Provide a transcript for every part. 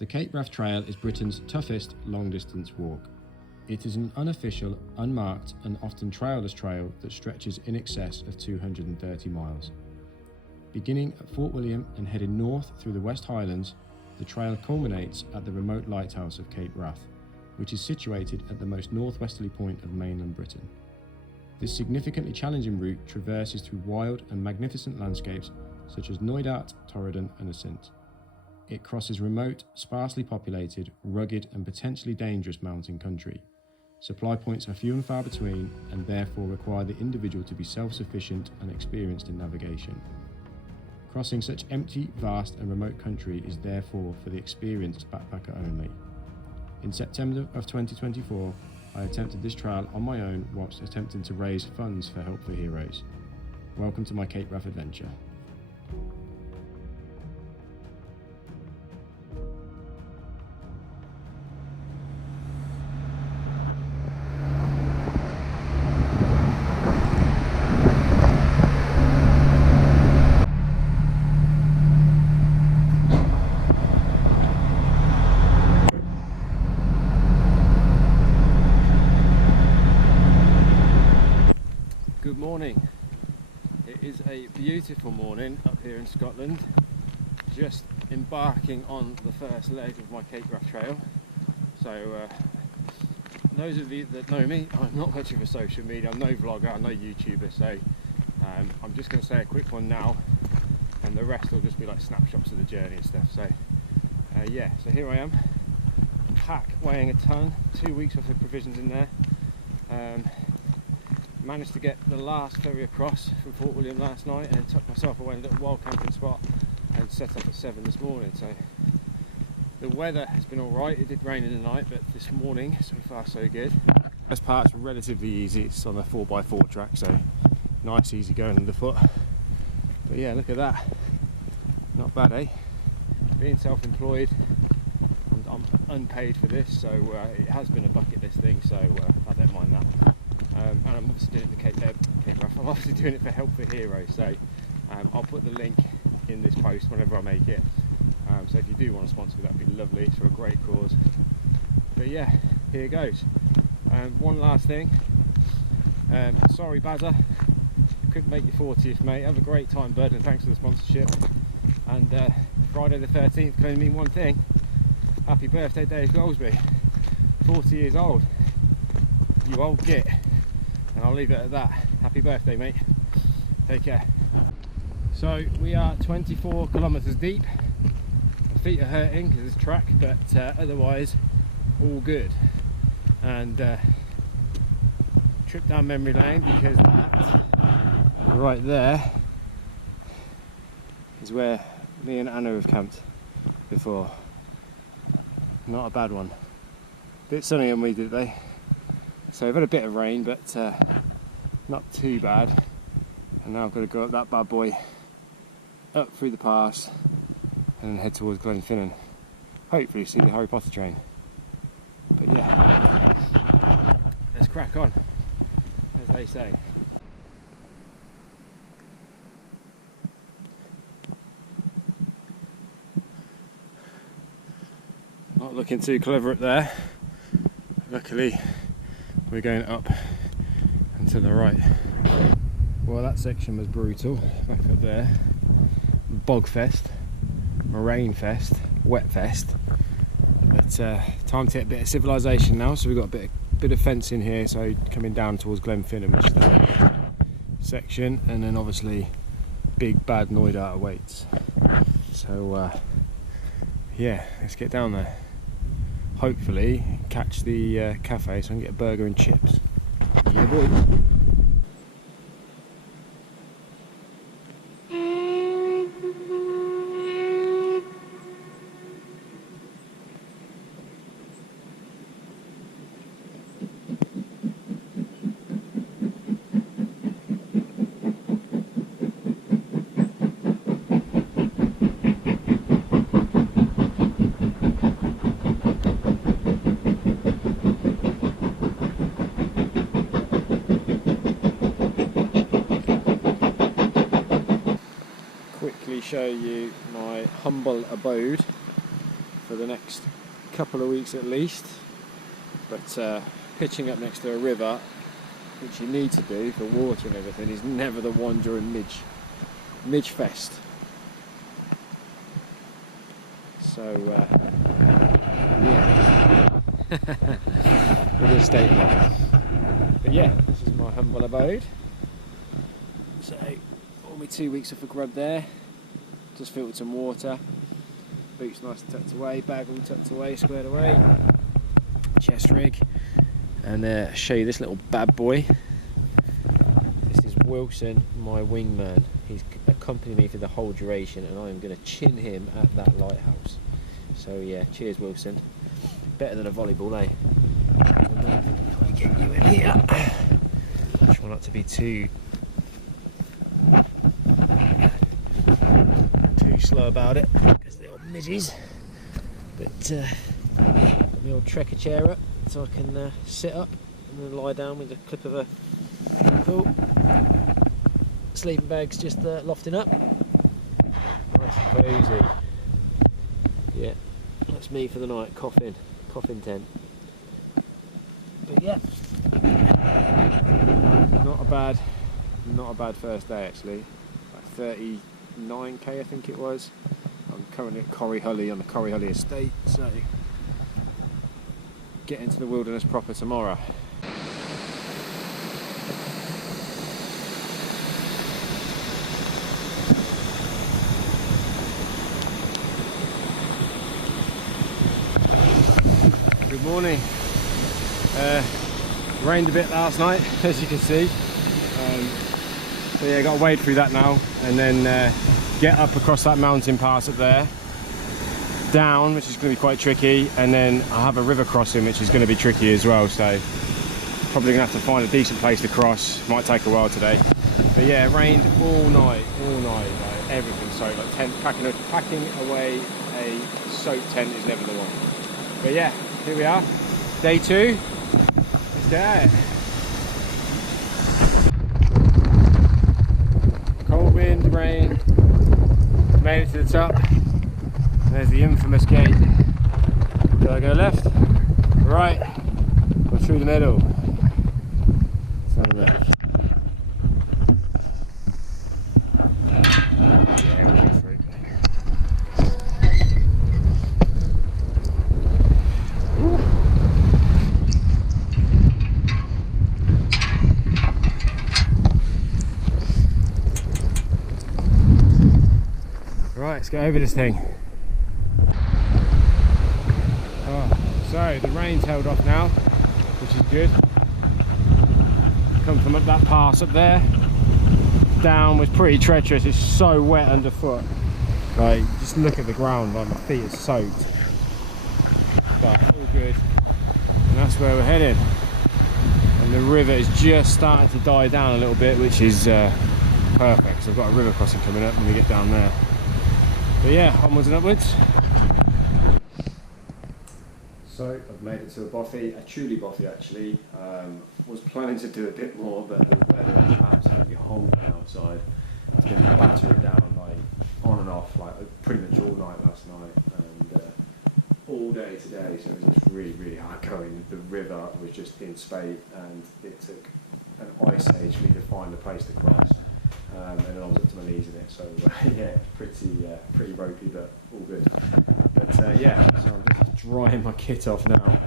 The Cape Wrath Trail is Britain's toughest long-distance walk. It is an unofficial, unmarked and often trailless trail that stretches in excess of 230 miles. Beginning at Fort William and heading north through the West Highlands, the trail culminates at the remote lighthouse of Cape Wrath, which is situated at the most northwesterly point of mainland Britain. This significantly challenging route traverses through wild and magnificent landscapes such as Knoydart, Torridon and Assynt. It crosses remote, sparsely populated, rugged and potentially dangerous mountain country. Supply points are few and far between and therefore require the individual to be self-sufficient and experienced in navigation. Crossing such empty, vast and remote country is therefore for the experienced backpacker only. In September of 2024, I attempted this trail on my own whilst attempting to raise funds for Help for Heroes. Welcome to my Cape Wrath adventure. Good morning. It is a beautiful morning up here in Scotland. Just embarking on the first leg of my Cape Wrath Trail. So those of you that know me, I'm not much of a social media, I'm no vlogger, I'm no YouTuber, so I'm just going to say a quick one now and the rest will just be like snapshots of the journey and stuff. So yeah, so here I am, pack weighing a ton, 2 weeks worth of provisions in there. Managed to get the last ferry across from Fort William last night and then tucked myself away in a little wild camping spot and set up at 7 this morning. So the weather has been alright. It did rain in the night, but this morning so far so good. First part's relatively easy, it's on a 4x4 track, so nice easy going underfoot. But yeah, look at that, not bad, eh? Being self-employed, I'm unpaid for this, so it has been a bucket list thing, so I don't mind that. And I'm obviously doing it for Cape Wrath. I'm obviously doing it for Help for Heroes, so I'll put the link in this post whenever I make it. So if you do want to sponsor me, that would be lovely. It's for a great cause. But yeah, here goes. One last thing. Sorry, Bazza, couldn't make your 40th, mate. Have a great time, bud, and thanks for the sponsorship. And Friday the 13th can only mean one thing. Happy birthday, Dave Goldsby. 40 years old. You old git. And I'll leave it at that. Happy birthday, mate. Take care. So we are 24 kilometres deep. My feet are hurting because it's track, but otherwise all good. And trip down memory lane because that right there is where me and Anna have camped before. Not a bad one. Bit sunny on me today. So we've had a bit of rain, but not too bad. And now I've got to go up that bad boy, up through the pass, and then head towards Glenfinnan. Hopefully see the Harry Potter train. But yeah, let's crack on, as they say. Not looking too clever up there. Luckily, we're going up and to the right. Well, that section was brutal, back up there. Bog fest, rain fest, wet fest. But time to get a bit of civilization now, so we've got a bit of fence in here, so coming down towards Glenfinnan, which is that section, and then obviously big bad Knoydart awaits. So yeah, let's get down there. Hopefully catch the cafe so I can get a burger and chips. Yeah, boy. Show you my humble abode for the next couple of weeks at least. But pitching up next to a river, which you need to do for water and everything, is never the one during Midge Fest. So yeah, we're going to stay there. But yeah, this is my humble abode. So all my 2 weeks off of grub there. Just filtered some water. Boots nice and tucked away, bag all tucked away, squared away. Chest rig. And show you this little bad boy. This is Wilson, my wingman. He's accompanied me for the whole duration, and I am going to chin him at that lighthouse. So yeah, cheers Wilson. Better than a volleyball, eh? Let me get you in here. Try not to be too slow about it, because they're all midges. But got the old trekker chair up, so I can sit up and then lie down with the clip of a cool. Sleeping bags just lofting up. Nice and cozy. Yeah, that's me for the night. Coffin tent. But yeah, not a bad first day actually. Like 39k I think it was. I'm currently at Corryhully on the Corryhully estate, so get into the wilderness proper tomorrow. Good morning. Rained a bit last night, as you can see. So yeah, got to wade through that now, and then get up across that mountain pass up there, down, which is going to be quite tricky, and then I have a river crossing, which is going to be tricky as well. So probably going to have to find a decent place to cross. Might take a while today. But yeah, it rained all night. Like everything soaked. Like packing away a soaked tent is never the one. But yeah, here we are, day 2. Let's get at it. Cold wind, rain, made it to the top. There's the infamous gate. Do I go left, right, or through the middle? Let's have a look. Yeah, we'll go through. Right, let's go over this thing. So the rain's held off now, which is good. Come from up that pass up there, down was pretty treacherous. It's so wet underfoot. Like, just look at the ground, like my feet are soaked. But all good. And that's where we're headed. And the river is just starting to die down a little bit, which is perfect, because I've got a river crossing coming up when we get down there. But yeah, onwards and upwards. So I've made it to a bothy, a truly bothy actually. Was planning to do a bit more, but the weather is absolutely honking outside. It's been battering down like on and off, like pretty much all night last night and all day today. So it was just really hard going. The river was just in spate, and it took an ice age for me to find a place to cross. And then I was up to my knees in it, so yeah, pretty ropey, but all good. But yeah, so I'm just drying my kit off now.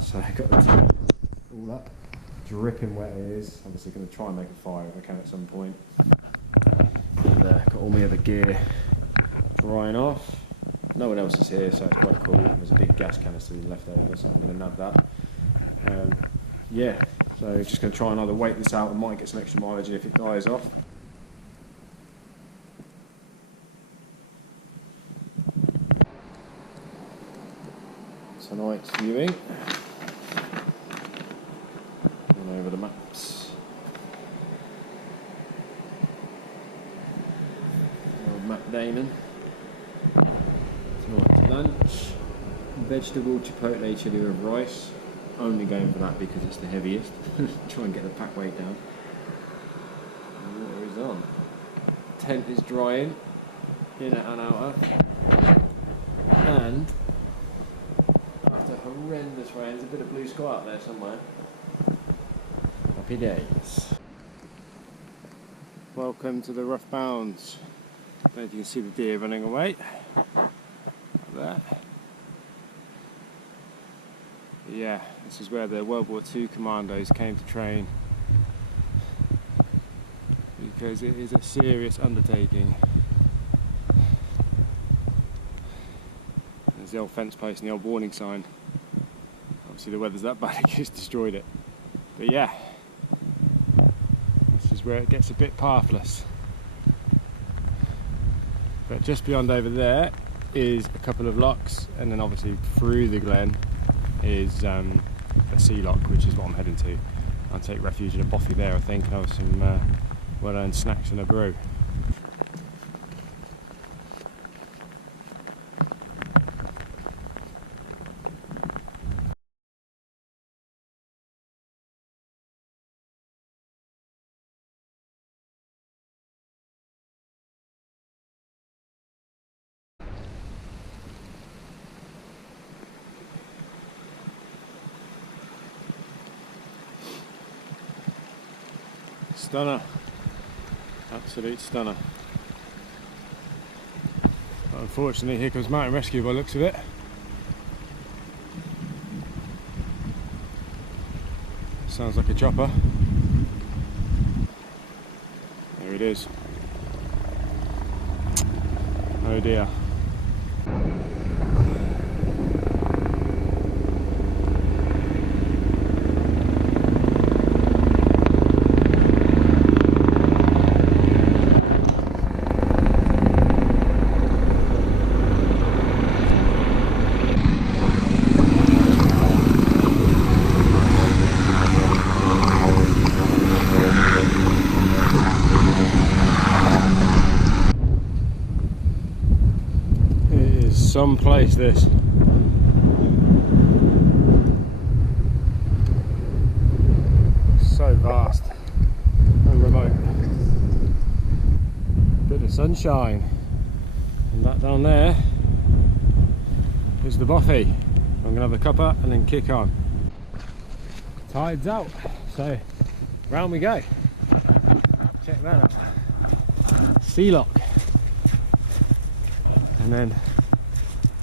So I got the tent all up, dripping wet it is. Obviously going to try and make a fire if I can at some point. And, got all my other gear drying off. No one else is here, so it's quite cool. There's a big gas canister left over, so I'm going to nab that. Yeah, so just going to try and either wait this out, I might get some extra mileage, and if it dies off, tonight's viewing. And over the maps. Old Matt Damon. Tonight's lunch. Vegetable chipotle chili with rice. Only going for that because it's the heaviest. Try and get the pack weight down. The water is on. Tent is drying. In and outer. And horrendous rain. There's a bit of blue sky up there somewhere. Happy days. Welcome to the Rough Bounds. I don't know if you can see the deer running away. Like that. But yeah, this is where the World War II commandos came to train, because it is a serious undertaking. There's the old fence post and the old warning sign. Obviously the weather's that bad it just destroyed it. But yeah, this is where it gets a bit pathless. But just beyond over there is a couple of locks, and then obviously through the glen is a sea lock, which is what I'm heading to. I'll take refuge in a boffy there, I think, and have some well-earned snacks and a brew. Stunner, absolute stunner. But unfortunately, here comes mountain rescue by the looks of it. Sounds like a chopper. There it is. Oh dear. Some place this. So vast and remote. Bit of sunshine, and that down there is the Boffy. I'm gonna have a cuppa and then kick on. Tide's out, so round we go. Check that out. Sea lock, and then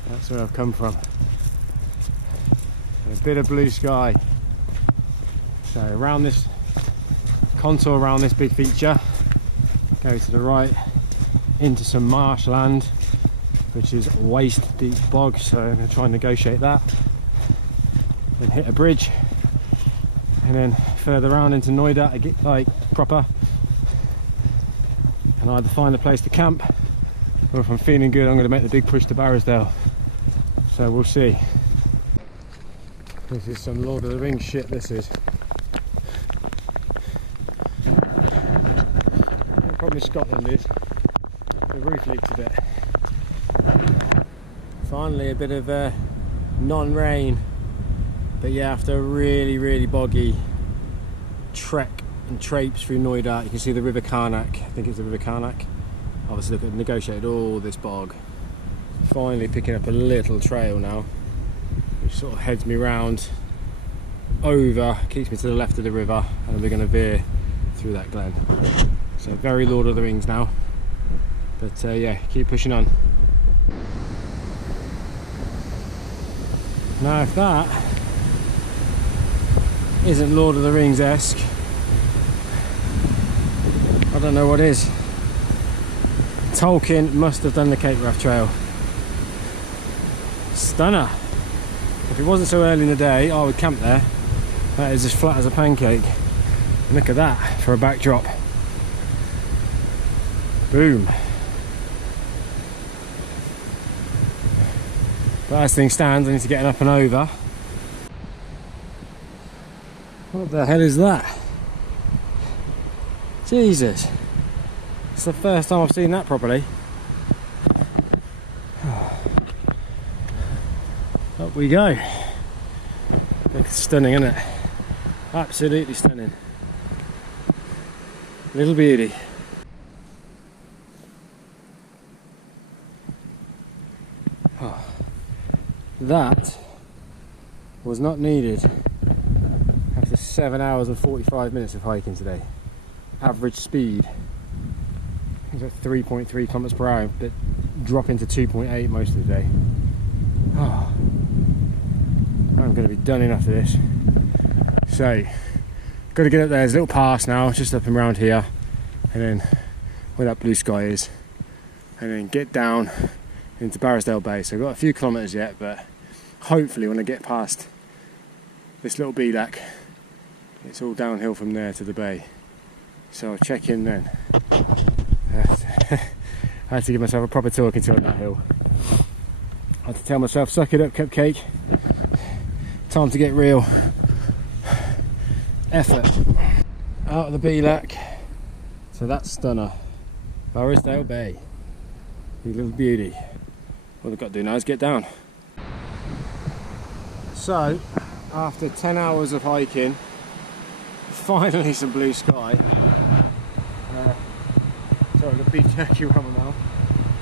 that's where I've come from. And a bit of blue sky. So around this contour, around this big feature, go to the right into some marshland, which is waist deep bog. So I'm going to try and negotiate that. Then hit a bridge, and then further around into Noida, I get like proper, and either find a place to camp, or if I'm feeling good, I'm going to make the big push to Barrisdale. So we'll see. This is some Lord of the Rings shit, this is. The problem with Scotland is the roof leaks a bit. Finally a bit of non-rain. But yeah, after a really boggy trek and traipse through Noida, you can see the River Carnac. I think it's the River Carnac. Obviously look, I've negotiated all this bog. Finally picking up a little trail now, which sort of heads me round over, keeps me to the left of the river, and we're going to veer through that glen. So very Lord of the Rings now, but yeah, keep pushing on. Now if that isn't Lord of the Rings-esque, I don't know what is. Tolkien must have done the Cape Wrath Trail. Stunner. If it wasn't so early in the day, I would camp there. That is as flat as a pancake. And look at that for a backdrop. Boom. But as things stand, I need to get up and over. What the hell is that? Jesus. It's the first time I've seen that properly. Up we go. It's stunning, isn't it? Absolutely stunning. Little beauty. Oh. That was not needed after 7 hours and 45 minutes of hiking today. Average speed is at 3.3 kilometers per hour, but dropping to 2.8 most of the day. Oh, I'm going to be done in after this. So, got to get up there. There's a little pass now, just up and around here, and then where that blue sky is, and then get down into Barrisdale Bay. So I've got a few kilometres yet, but hopefully when I get past this little Bielak, it's all downhill from there to the bay. So I'll check in then. I had to give myself a proper talking to on that hill. I had to tell myself, suck it up, cupcake. Time to get real. Effort. Out of the Bielak to that stunner, Barrisdale Bay. You little beauty. What I've got to do now is get down. So, after 10 hours of hiking, finally some blue sky. Sorry, the beef jerky rumble now.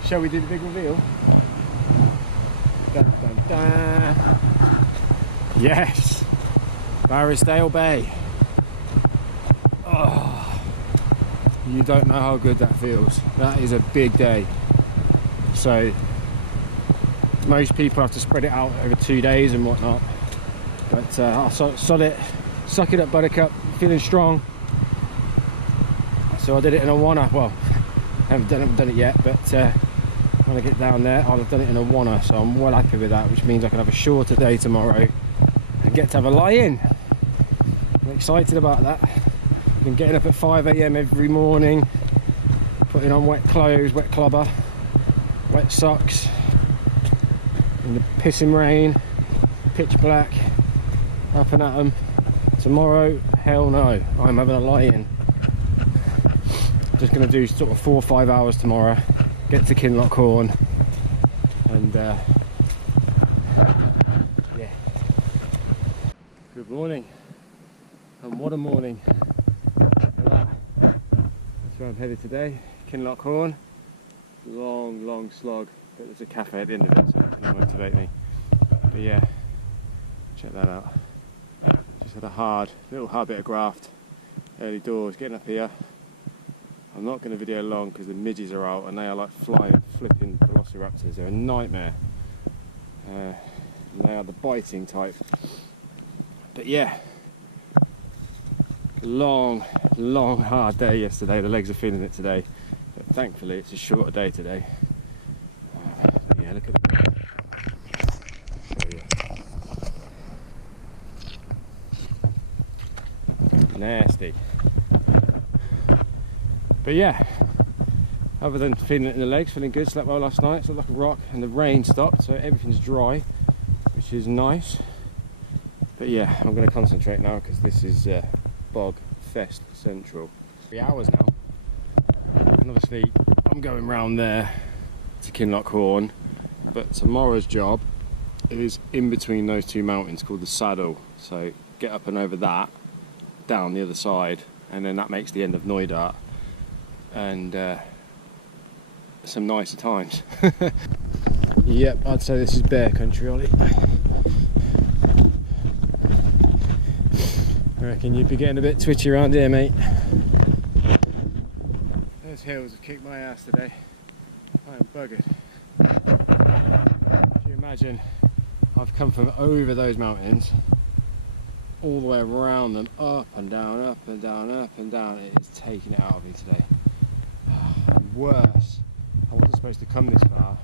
Shall we do the big reveal? Dun, dun, dun. Yes! Barrisdale Bay. Oh, you don't know how good that feels. That is a big day. So, most people have to spread it out over 2 days and whatnot. But I'll sod it, suck it up, buttercup, feeling strong. So I did it in a wanna. Well, I haven't done it yet, but when I get down there, I'll have done it in a wanna. So I'm well happy with that, which means I can have a shorter day tomorrow and get to have a lie-in. I'm excited about that. I've been getting up at 5 AM every morning, putting on wet clothes, wet clobber, wet socks, in the pissing rain, pitch black, up and at 'em. Tomorrow, hell no, I'm having a lie-in. Just going to do sort of 4 or 5 hours tomorrow, get to Kinlochhorn, and yeah. Good morning, and what a morning. Look at that. That's where I'm headed today, Kinlochhorn. Long slog, but there's a cafe at the end of it, so it's going to motivate me. But yeah, check that out. Just had a little hard bit of graft early doors, getting up here. I'm not going to video long because the midges are out and they are like flying, flipping velociraptors. They're a nightmare. They are the biting type. But yeah, long hard day yesterday. The legs are feeling it today, but thankfully it's a shorter day today. Yeah, look at the nasty. But yeah, other than feeling it in the legs, feeling good, slept well last night, slept like a rock, and the rain stopped, so everything's dry, which is nice. But yeah, I'm going to concentrate now because this is Bog Fest Central. 3 hours now, and obviously I'm going round there to Kinlochhorn, but tomorrow's job is in between those two mountains called the Saddle. So get up and over that, down the other side, and then that makes the end of Knoydart. And some nicer times. Yep, I'd say this is bear country, Ollie. I reckon you'd be getting a bit twitchy around here, mate. Those hills have kicked my ass today. I am buggered. Can you imagine? I've come from over those mountains, all the way around them, up and down, up and down, up and down. It is taking it out of me today. And worse, I wasn't supposed to come this far,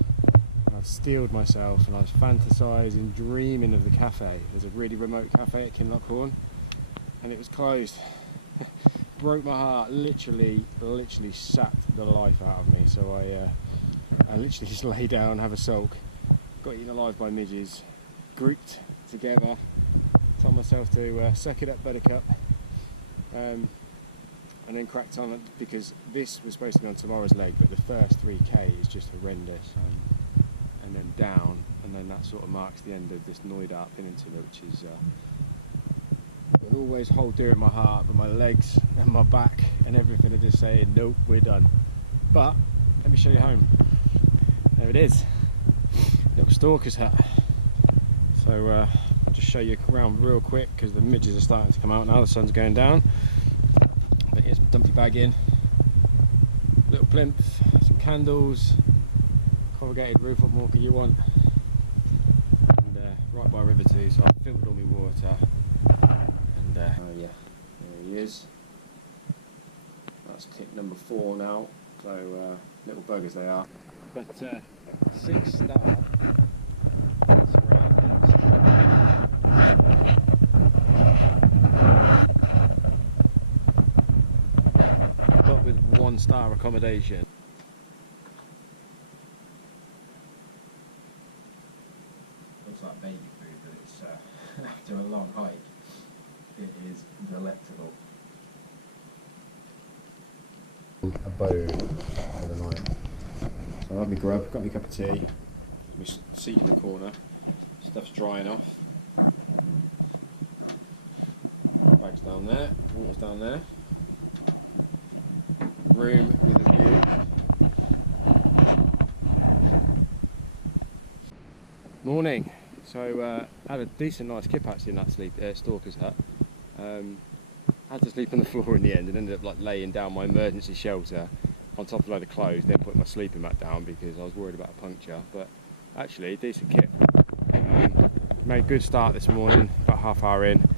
and I've steeled myself, and I was fantasising, dreaming of the cafe. There's a really remote cafe at Kinlochhorn, and it was closed. Broke my heart, literally sapped the life out of me. So I literally just lay down, have a sulk, got eaten alive by midges, grouped together, told myself to suck it up, buttercup. And then cracked on, because this was supposed to be on tomorrow's leg, but the first 3k is just horrendous, and then down, and then that sort of marks the end of this Knoydart Peninsula, which is I always hold dear in my heart, but my legs and my back and everything are just saying nope, we're done. But let me show you home. There it is, little stalker's hut. So I'll just show you around real quick because the midges are starting to come out now, the sun's going down. But here's dumpy bag in, little plinth, some candles, corrugated roof, what more can you want? And right by river too, so I've filled all my water. And oh yeah, there he is. That's tick number 4 now, so little buggers they are. But 6-star surroundings. But with 1-star accommodation. Looks like baby food, but it's after a long hike, it is delectable. A bone for the night. So I'll have my grub, got my cup of tea, my seat in the corner, stuff's drying off. Bag's down there, water's down there. Room with a view. Morning. So had a decent nice kip actually in that stalker's hut. Had to sleep on the floor in the end and ended up like laying down my emergency shelter on top of a load of clothes, then put my sleeping mat down because I was worried about a puncture. But actually, decent kit. Made a good start this morning, about half hour in.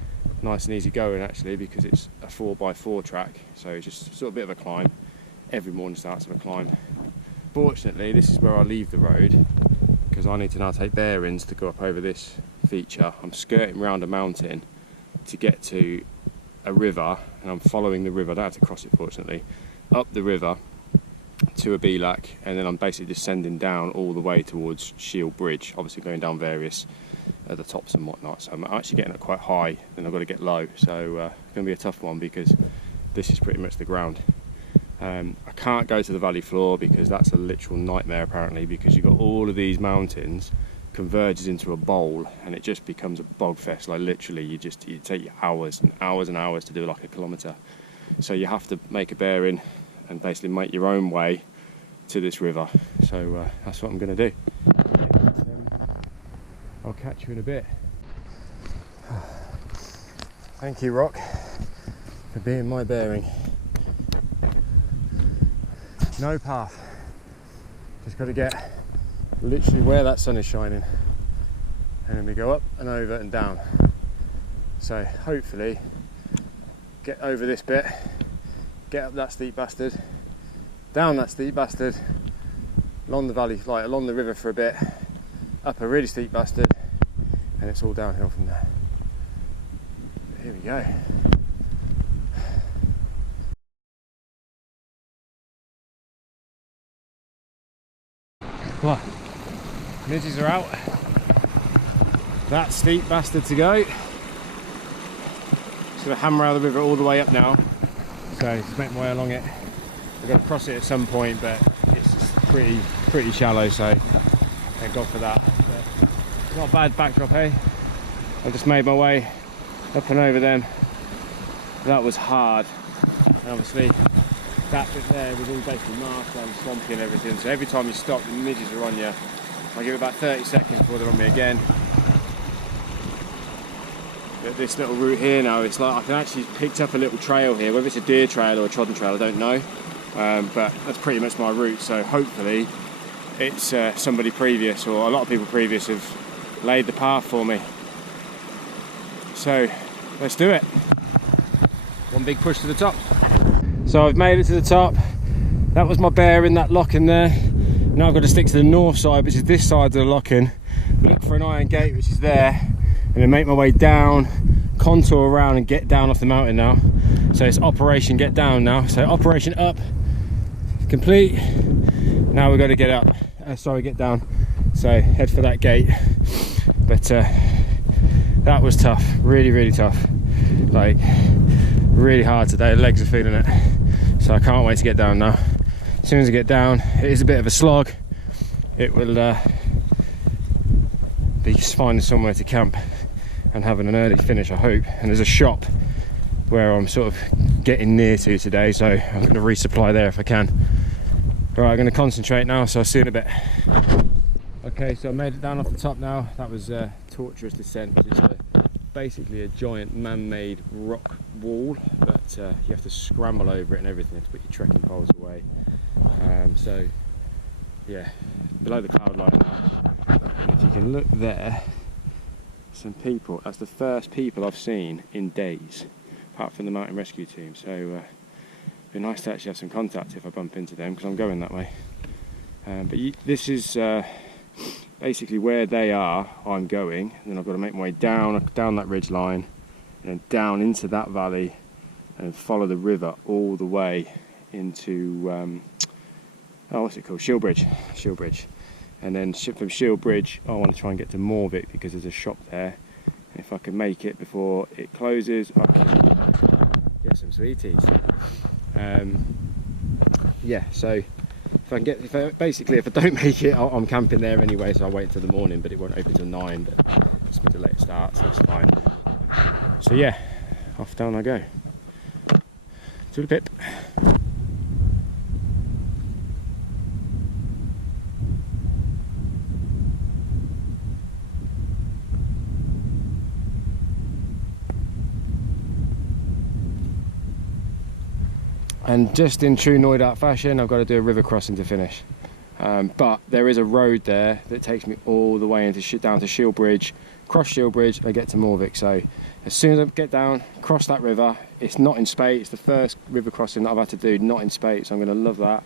Nice and easy going actually because it's a 4x4 track, so it's just sort of a bit of a climb. Every morning starts with a climb. Fortunately, this is where I leave the road because I need to now take bearings to go up over this feature. I'm skirting round a mountain to get to a river, and I'm following the river. I don't have to cross it fortunately. Up the river to a Belak, and then I'm basically descending down all the way towards Shield Bridge, obviously going down various at the tops and whatnot. So I'm actually getting up quite high, then I've got to get low. So it's going to be a tough one because this is pretty much the ground. I can't go to the valley floor because that's a literal nightmare apparently, because you've got all of these mountains converges into a bowl and it just becomes a bog fest. Like literally you take you hours and hours and hours to do like a kilometre. So you have to make a bearing and basically make your own way to this river. So that's what I'm going to do. I'll catch you in a bit. Thank you, Rock, for being my bearing. No path, just got to get literally where that sun is shining, and then we go up and over and down. So hopefully get over this bit, get up that steep bastard, down that steep bastard, along the valley, like along the river for a bit, up a really steep bastard, and it's all downhill from there. But here we go. What? Midges are out. That steep bastard to go. Just gonna hammer out of the river all the way up now. So just make my way along it. I've got to cross it at some point, but it's just pretty shallow, so thank God for that. But not a bad backdrop, eh? I just made my way up and over them. That was hard. And obviously that bit there was all basically marshland, swampy and everything, so every time you stop the midges are on you. I give it about 30 seconds before they're on me again. But this little route here now, it's like I can actually picked up a little trail here, whether it's a deer trail or a trodden trail I don't know, but that's pretty much my route, so hopefully it's somebody previous, or a lot of people previous have laid the path for me. So let's do it. One big push to the top. So I've made it to the top. That was my bearing, that lock in there. Now I've got to stick to the north side, which is this side of the lock-in. Look for an iron gate, which is there, and then make my way down, contour around and get down off the mountain now. So it's operation get down now. So operation up, complete. Now we've got to get up. Get down. So head for that gate. But that was tough, really tough. Like really hard today, the legs are feeling it. So I can't wait to get down now. As soon as I get down, it is a bit of a slog. It will be just finding somewhere to camp and having an early finish, I hope. And there's a shop where I'm sort of getting near to today, so I'm going to resupply there if I can. Right, I'm going to concentrate now, so I'll see you in a bit. Okay, so I made it down off the top now. That was a torturous descent, but it's a basically a giant man-made rock wall, but you have to scramble over it and everything. You have to put your trekking poles away. So yeah, below the cloud line now. If you can look there, some people, that's the first people I've seen in days, apart from the mountain rescue team. So it'd be nice to actually have some contact if I bump into them, because I'm going that way. But this is basically where they are, I'm going, and then I've got to make my way down that ridge line, and then down into that valley, and follow the river all the way into what's it called? Shieldbridge. And then from Shieldbridge, I want to try and get to Morvik, because there's a shop there. And if I can make it before it closes, I can get some sweeties. Yeah, so if I can get, basically if I don't make it, I'm camping there anyway, so I'll wait until the morning, but it won't open till 9, but it's a bit of a late start, so that's fine. So yeah, off down I go. To the pip. And just in true Knoydart fashion, I've got to do a river crossing to finish. But there is a road there that takes me all the way down to Shieldbridge, cross Shieldbridge, and I get to Morvik. So as soon as I get down, cross that river, it's not in spate. It's the first river crossing that I've had to do not in spate, so I'm going to love that.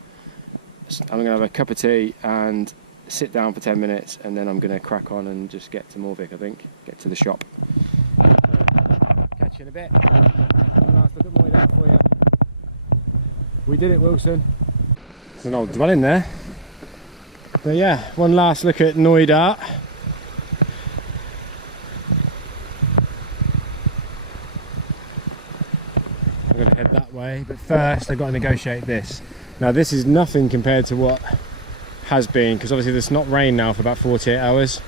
I'm going to have a cup of tea and sit down for 10 minutes, and then I'm going to crack on and just get to Morvik, I think, get to the shop. So, catch you in a bit. One last look at Knoydart for you. We did it, Wilson. There's an old dwelling there. But yeah, one last look at Knoydart. I'm going to head that way, but first I've got to negotiate this. Now this is nothing compared to what has been, because obviously there's not rain now for about 48 hours.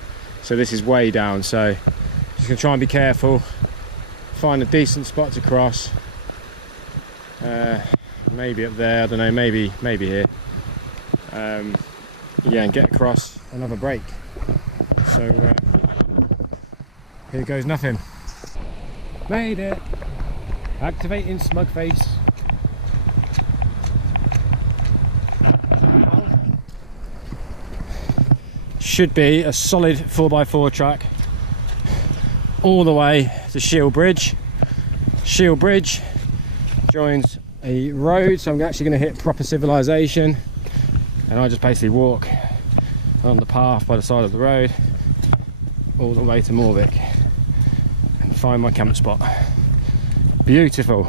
So this is way down, so just going to try and be careful. Find a decent spot to cross. Maybe up there, I don't know, maybe here. Yeah, and get across and have a break. So here goes nothing. Made it! Activating smug face. Should be a solid 4x4 track all the way to Shieldbridge. Shieldbridge joins a road, so I'm actually going to hit proper civilization, and I just basically walk on the path by the side of the road all the way to Morvik and find my camp spot. Beautiful.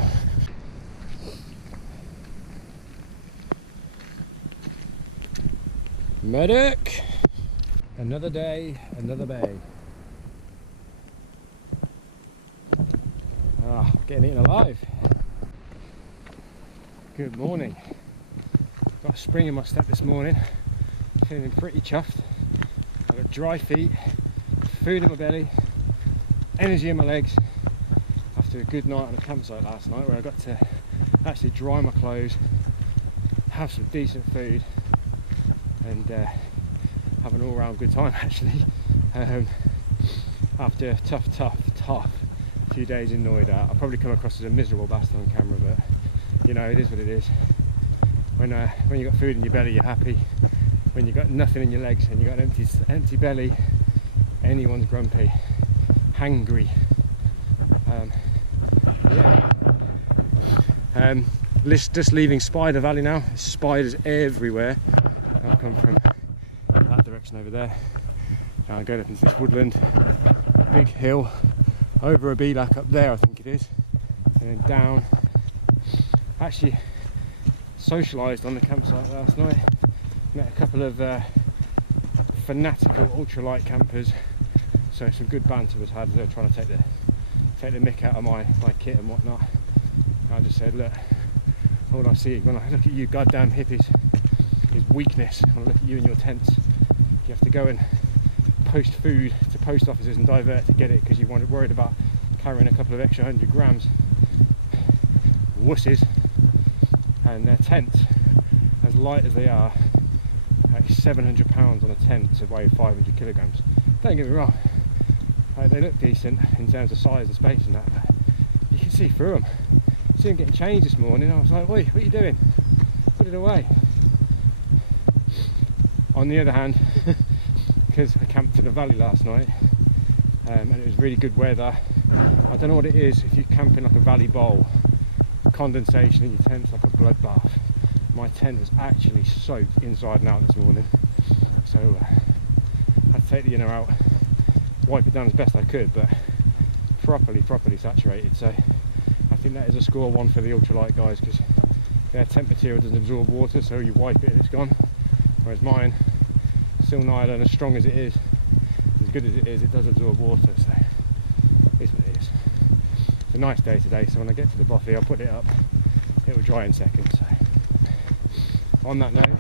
Medic! Another day, another bay. Getting eaten alive. Good morning. Got a spring in my step this morning. Feeling pretty chuffed. I've got dry feet, food in my belly, energy in my legs. After a good night on a campsite last night, where I got to actually dry my clothes, have some decent food, and have an all-round good time actually. After a tough few days in Knoydart. I'll probably come across as a miserable bastard on camera, but you know, it is what it is. When you've got food in your belly, you're happy. When you've got nothing in your legs and you've got an empty belly, anyone's grumpy, hangry. Just leaving Spider Valley now. There's spiders everywhere. I've come from that direction over there. Now I go up into this woodland, big hill, over a Bielak up there, I think it is, and then down. Actually socialised on the campsite last night. Met a couple of fanatical ultralight campers, so some good banter was had. They were trying to take the mick out of my kit and whatnot. And I just said, look, all I see when I look at you goddamn hippies is weakness. When I look at you in your tents, you have to go and post food to post offices and divert to get it because you're worried about carrying a couple of extra 100 grams. Wusses. And their tents, as light as they are, like £700 on a tent to weigh 500 kilograms. Don't get me wrong, They look decent in terms of size and space and that, but you can see through them. See them getting changed this morning. I was like, "Oi, what are you doing? Put it away." On the other hand, because I camped in the valley last night and it was really good weather, I don't know what it is, if you camp in like a valley bowl, condensation in your tent's like a bloodbath. My tent was actually soaked inside and out this morning, so I had to take the inner out, wipe it down as best I could, but properly saturated. So I think that is a score 1 for the ultralight guys, because their tent material doesn't absorb water, so you wipe it and it's gone, whereas mine, still nylon, as strong as it is, as good as it is, it does absorb water, so it's what it is. It's a nice day today, so when I get to the bothy I'll put it up, it will dry in seconds. So on that note,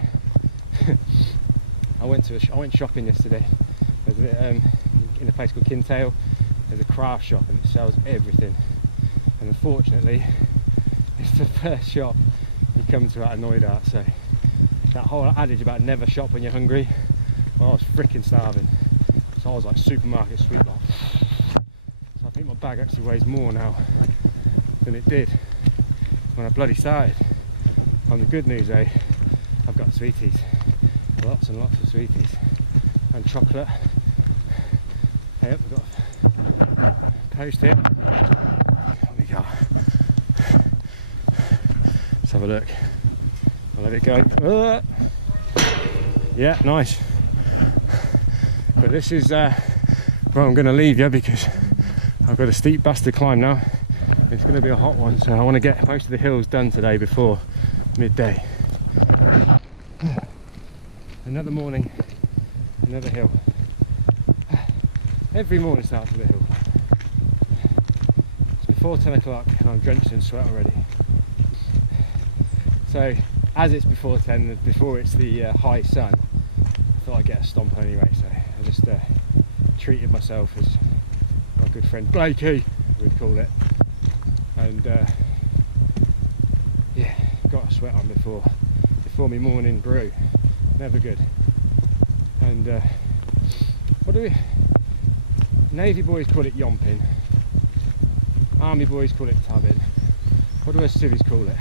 I went shopping yesterday. There's in a place called Kintail, there's a craft shop and it sells everything, and unfortunately it's the first shop you come to out of Knoydart. So that whole adage about never shop when you're hungry, well, I was freaking starving, so I was like supermarket sweet box. So I think my bag actually weighs more now than it did when I bloody started. On the good news though, I've got sweeties, lots and lots of sweeties, and chocolate. Yep, we've got a post here. There we go. Let's have a look. I'll let it go. Yeah, nice. But this is where I'm going to leave you, because I've got a steep bastard climb now. It's going to be a hot one, so I want to get most of the hills done today before midday. Another morning, another hill. Every morning starts with a hill. It's before 10 o'clock and I'm drenched in sweat already. So as it's before 10, before it's the high sun, I thought I'd get a stomp anyway, so I just treated myself as my good friend Blakey would call it, and yeah, got a sweat on before my morning brew. Never good. And what do we, Navy boys call it yomping, Army boys call it tabbing, what do us civvies call it?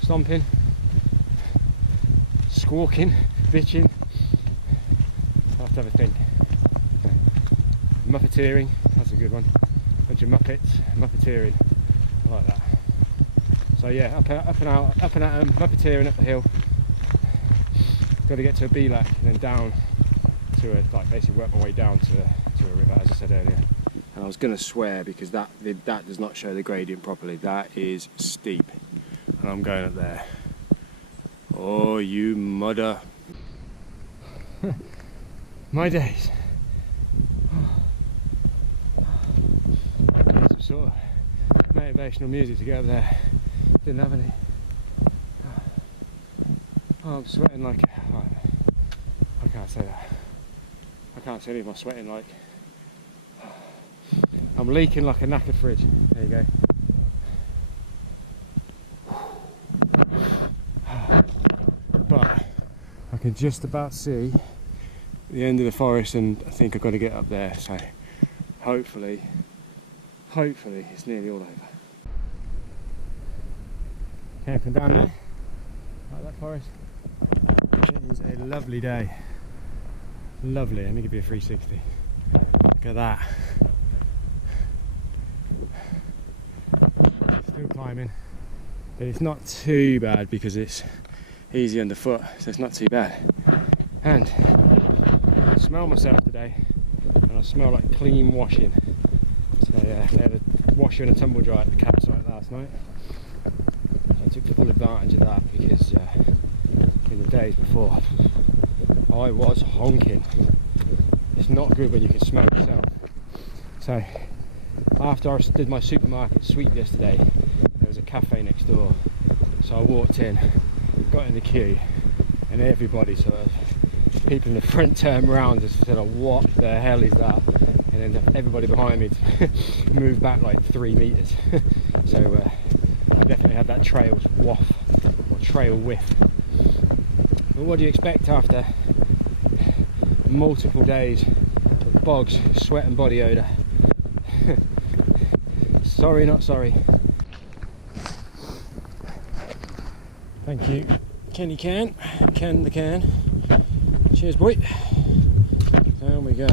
Stomping, squawking, bitching. I'll have to have a think. Muppeteering, that's a good one. Bunch of muppets, muppeteering, I like that. So yeah, up and at muppeteering up the hill. Got to get to a BLAC and then down to a, like basically work my way down to a river, as I said earlier. And I was going to swear because that does not show the gradient properly. That is steep, and I'm going up there. Oh, you mudder! My days. Need some sort of motivational music to get up there. Didn't have any. Oh, I'm sweating like. Oh, I can't say that. I can't say anything. I'm sweating like. I'm leaking like a knackered fridge. There you go. But I can just about see the end of the forest, and I think I've got to get up there. So hopefully it's nearly all over. Camping down there, like that forest. It is a lovely day. Lovely. Let me give you a 360. Look at that. Still climbing, but it's not too bad because it's easy underfoot, so it's not too bad. And I smell myself today, and I smell like clean washing. So yeah, they had a washer and a tumble dryer at the campsite last night. I took full advantage of that because in the days before I was honking. It's not good when you can smell yourself. So after I did my supermarket sweep yesterday, there was a cafe next door, so I walked in, got in the queue, and everybody sort of, people in the front turned around and said, oh, what the hell is that? And then everybody behind me moved back like 3 meters. So I definitely had that trail waft, or trail whiff. But what do you expect after multiple days of bogs, sweat and body odour? Sorry, not sorry. Thank you, Kenny Can. Ken the Can. Cheers, boy. Down we go.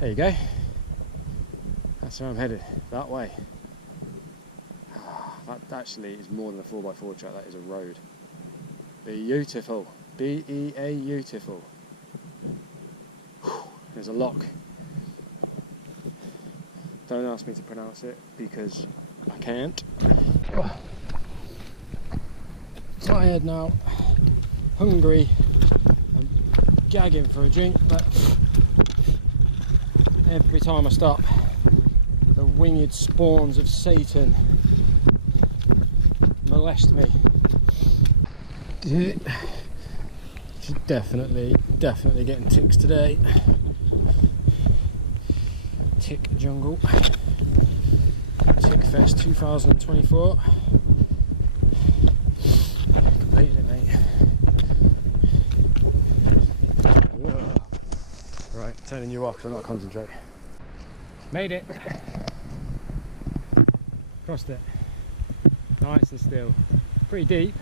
There you go. That's where I'm headed. That way. That actually is more than a 4x4 track. That is a road. Beautiful. beautiful. There's a lock. Don't ask me to pronounce it because I can't. Oh. Tired now, hungry, I'm gagging for a drink, but every time I stop, the winged spawns of Satan molest me. Definitely getting ticks today. Tick Jungle. Tick Fest 2024. Completed it, mate. Whoa. Right, turning you off because I'm not concentrating. Made it. Crossed it. Nice and still. Pretty deep.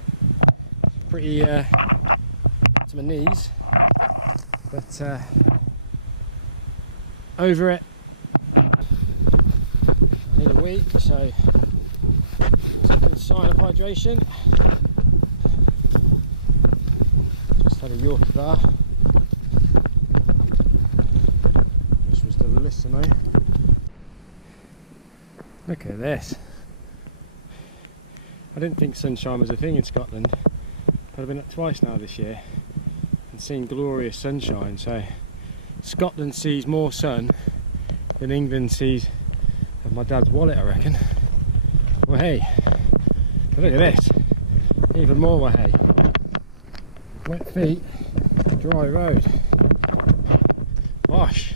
Pretty to my knees. But over it. I need a wee, so it's a good sign of hydration. Just had a Yorkie bar, which was delissimo. Look at this. I didn't think sunshine was a thing in Scotland, but I've been up twice now this year and seen glorious sunshine. So Scotland sees more sun than England sees of my dad's wallet, I reckon. Well, hey, look at this, even more well, hey. Wet feet, dry road. Wash.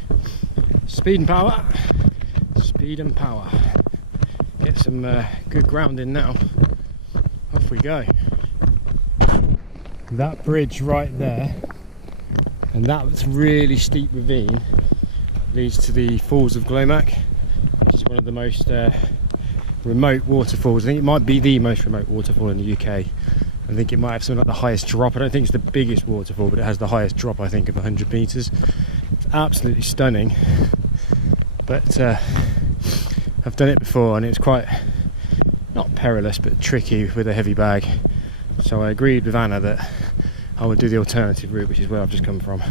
Speed and power. Speed and power. Get some good grounding now. Off we go. That bridge right there, and that really steep ravine leads to the Falls of Glomac, which is one of the most remote waterfalls. I think it might be the most remote waterfall in the UK. I think it might have something like the highest drop. I don't think it's the biggest waterfall, but it has the highest drop, I think, of 100 metres. It's absolutely stunning. But I've done it before and it's quite, not perilous, but tricky with a heavy bag. So I agreed with Anna that I would do the alternative route, which is where I've just come from.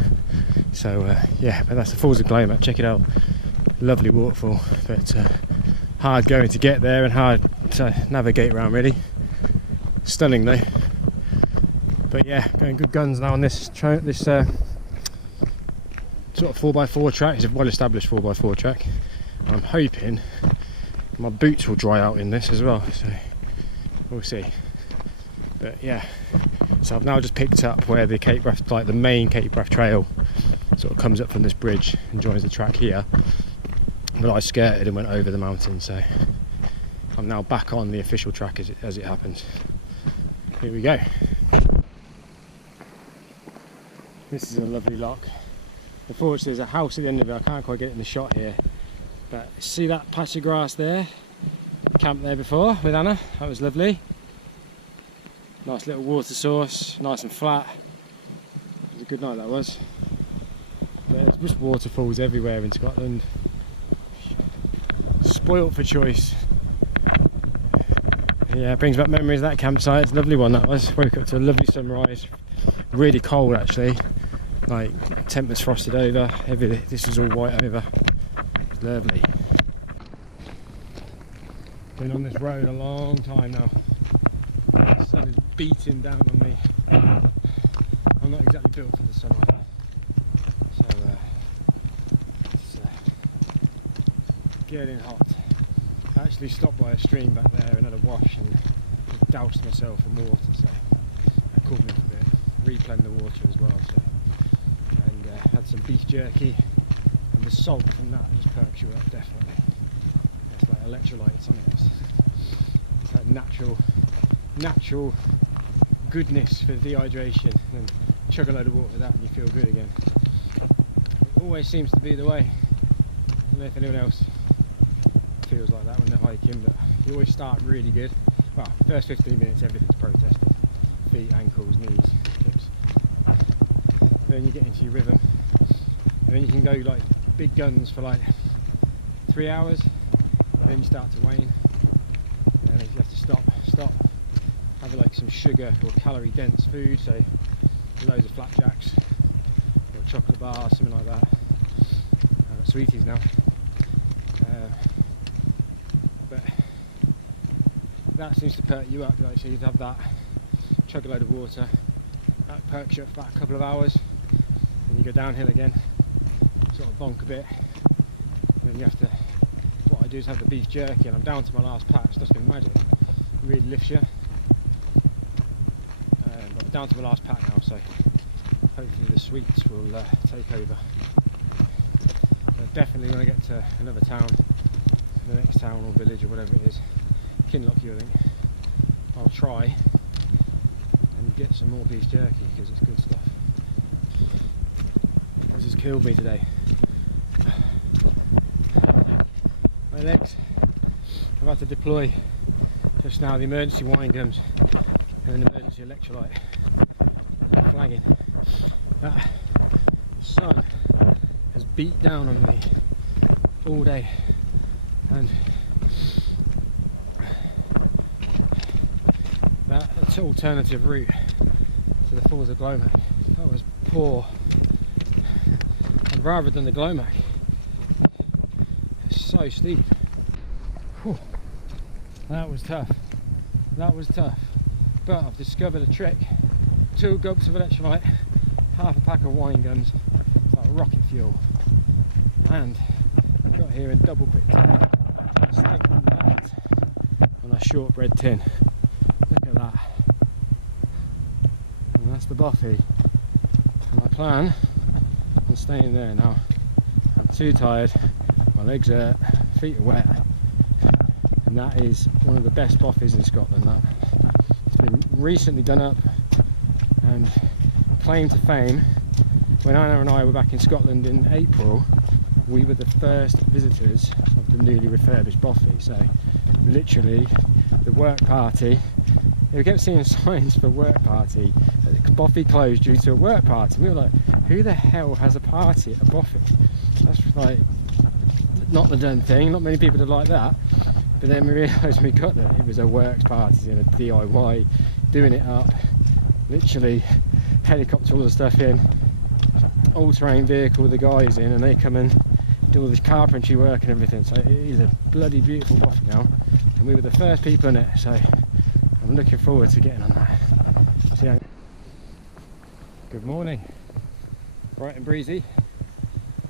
So yeah, but that's the Falls of Glomac. Check it out. Lovely waterfall, but hard going to get there and hard to navigate around, really. Stunning though. But yeah, going good guns now on this sort of 4x4 track. It's a well-established 4x4 track. I'm hoping my boots will dry out in this as well, so we'll see. But yeah, so I've now just picked up where the Cape Wrath, like the main Cape Wrath trail, sort of comes up from this bridge and joins the track here. But I skirted and went over the mountain, so I'm now back on the official track as it happens. Here we go. This is a lovely lock. Unfortunately, there's a house at the end of it. I can't quite get it in the shot here. But see that patch of grass there? Camped there before with Anna. That was lovely. Nice little water source, nice and flat. It was a good night, that was. But there's just waterfalls everywhere in Scotland. Spoilt for choice. Yeah, it brings back memories of that campsite. It's a lovely one, that was. Woke up to a lovely sunrise. Really cold actually. Like temperatures frosted over. This is all white over. It's lovely. Been on this road a long time now. The sun is beating down on me. I'm not exactly built for the sun either. So it's getting hot. I actually stopped by a stream back there and had a wash and doused myself in water, so that cooled me off a bit. Replen the water as well, so. And had some beef jerky, and the salt from that just perks you up, definitely. It's like electrolytes on it. It's like natural goodness for dehydration, and chug a load of water with that and you feel good again. It always seems to be the way. don't know if anyone else feels like that when they're hiking, but you always start really good. Well, first 15 minutes everything's protesting. Feet, ankles, knees, hips. Then you get into your rhythm. And then you can go like big guns for like 3 hours. And then you start to wane. And then you have to stop, have like some sugar or calorie dense food, so loads of flapjacks or chocolate bars, something like that. Sweeties now. But that seems to perk you up, like, so you'd have that, chug a load of water, that perks you up for about a couple of hours, and you go downhill again, sort of bonk a bit, and then you have to, what I do is have the beef jerky, and I'm down to my last patch. That's been magic, it really lifts you. But I'm down to my last pack now, so hopefully the sweets will take over. But definitely when I get to another town, the next town or village or whatever it is, Kinloch, I think, I'll try and get some more beef jerky because it's good stuff. This has killed me today. My legs. I've had to deploy just now the emergency wine gums and an emergency electrolyte. Flagging. That sun has beat down on me all day, and that alternative route to the Falls of Glomach, that was poor. I'd rather done the Glomach. It's so steep. Whew. That was tough. That was tough. But I've discovered a trick. 2 gulps of electrolyte, half a pack of wine gums. It's like rocket fuel. And got here in double quick. Stick that on a shortbread tin. Look at that. And that's the Boffey. And I plan on staying there now. I'm too tired, my legs hurt, feet are wet. And that is one of the best Boffeys in Scotland. That. It's been recently done up and claim to fame. When Anna and I were back in Scotland in April, we were the first visitors of the newly refurbished Boffey. So literally the work party, we kept seeing signs for work party. Boffey closed due to a work party. We were like, who the hell has a party at a Boffey? That's like not the done thing, not many people are like that. But then we realised when we got there it was a works party and a DIY, doing it up, literally helicopter all the stuff in, all-terrain vehicle with the guys in, and they come and do all this carpentry work and everything. So it is a bloody beautiful Boffey now, and we were the first people in it, so I'm looking forward to getting on that. So yeah. Good morning, bright and breezy.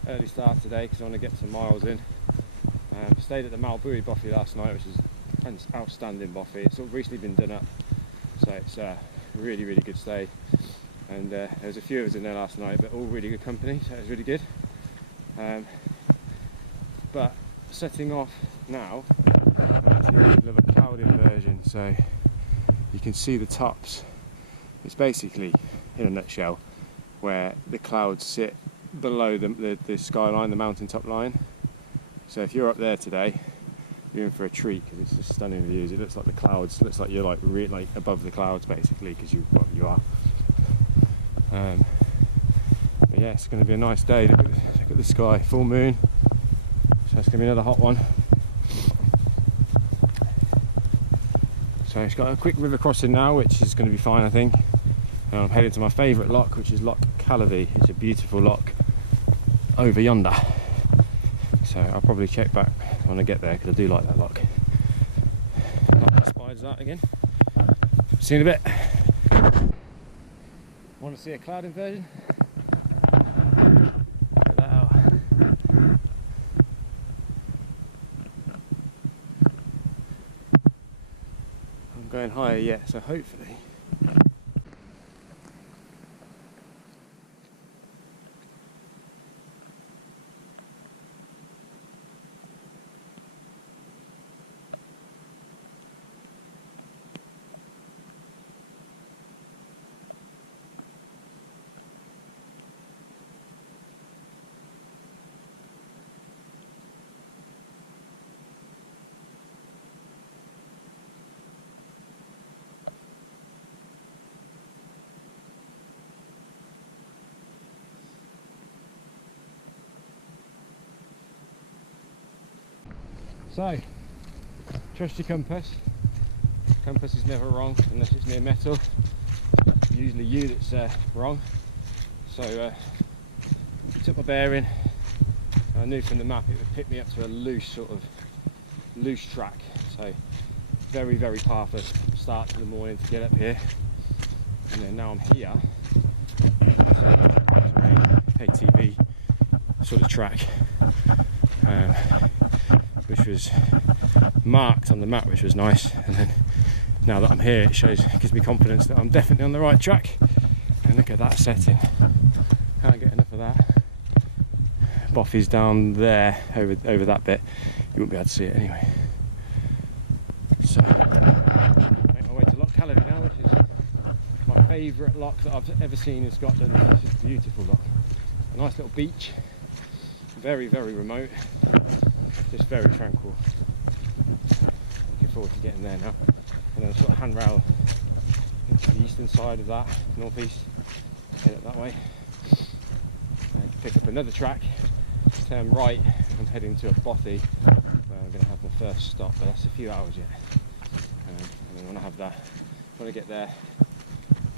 Early start today because I want to get some miles in. Stayed at the Malbury Boffey last night, which is an outstanding Boffey. It's all recently been done up, so it's really good stay. And there was a few of us in there last night, but all really good company, so it was really good. But setting off now, I'm actually in the middle of a cloud inversion, so you can see the tops. It's basically, in a nutshell, where the clouds sit below the skyline, the mountaintop line. So if you're up there today, you're in for a treat because it's just stunning views. It looks like the clouds, looks like you're like above the clouds basically, because you are. But yeah, it's going to be a nice day. Look at the sky, full moon. So it's going to be another hot one. So it's got a quick river crossing now, which is going to be fine, I think. And I'm heading to my favourite loch, which is Loch Callaby. It's a beautiful loch over yonder. So I'll probably check back when I get there because I do like that loch. Like the spiders that again. See you in a bit. Want to see a cloud inversion? Check that out. I'm going higher yet, so hopefully. So, trust your compass. Compass is never wrong unless it's near metal. Usually you that's wrong. So took my bearing. I knew from the map it would pick me up to a loose track. So very, very pathless start to the morning to get up here. And then now I'm here. ATV sort of track, which was marked on the map, which was nice. And then now that I'm here, it gives me confidence that I'm definitely on the right track. And look at that setting. Can't get enough of that. Bothy's down there over that bit. You wouldn't be able to see it anyway. So make my way to Loch Callaby now, which is my favourite loch that I've ever seen in Scotland. It's just a beautiful loch. A nice little beach, very, very remote, just very tranquil. Looking forward to getting there now. And then a sort of handrail into the eastern side of that, northeast, head up that way. And pick up another track, turn right, and head into a bothy where I'm going to have my first stop, but that's a few hours yet. And then when I have that, when I get there,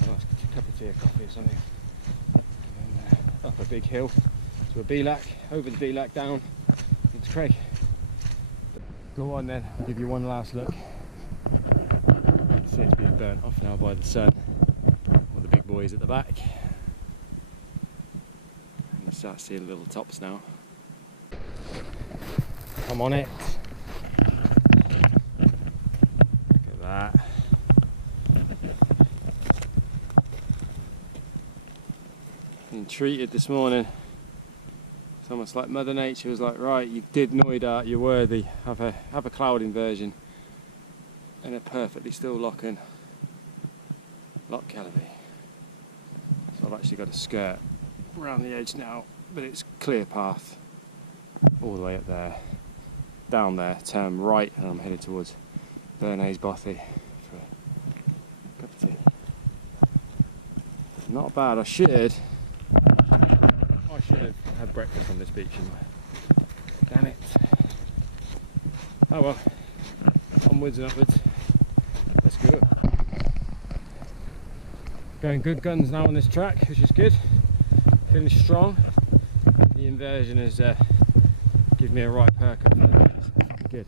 a nice cup of tea or coffee or something. Up a big hill to a Beelac, over the Beelac down into Craig. Go on then, I'll give you one last look. See it's being burnt off now by the sun. All the big boys at the back. And you start seeing little tops now. Come on it. Look at that. Been treated this morning. It's almost like Mother Nature was like, right, you did Knoydart, you're worthy. Have a cloud inversion and a perfectly still Loch Callaby. So I've actually got a skirt around the edge now, but it's clear path all the way up there, down there, turn right, and I'm headed towards Bernays Bothy for a cup of tea. Not bad. I should have had breakfast on this beach, shouldn't I? Damn it. Oh well, onwards and upwards. Let's go. Going good guns now on this track, which is good. Feeling strong. The inversion has given me a right perk up for the day. Good.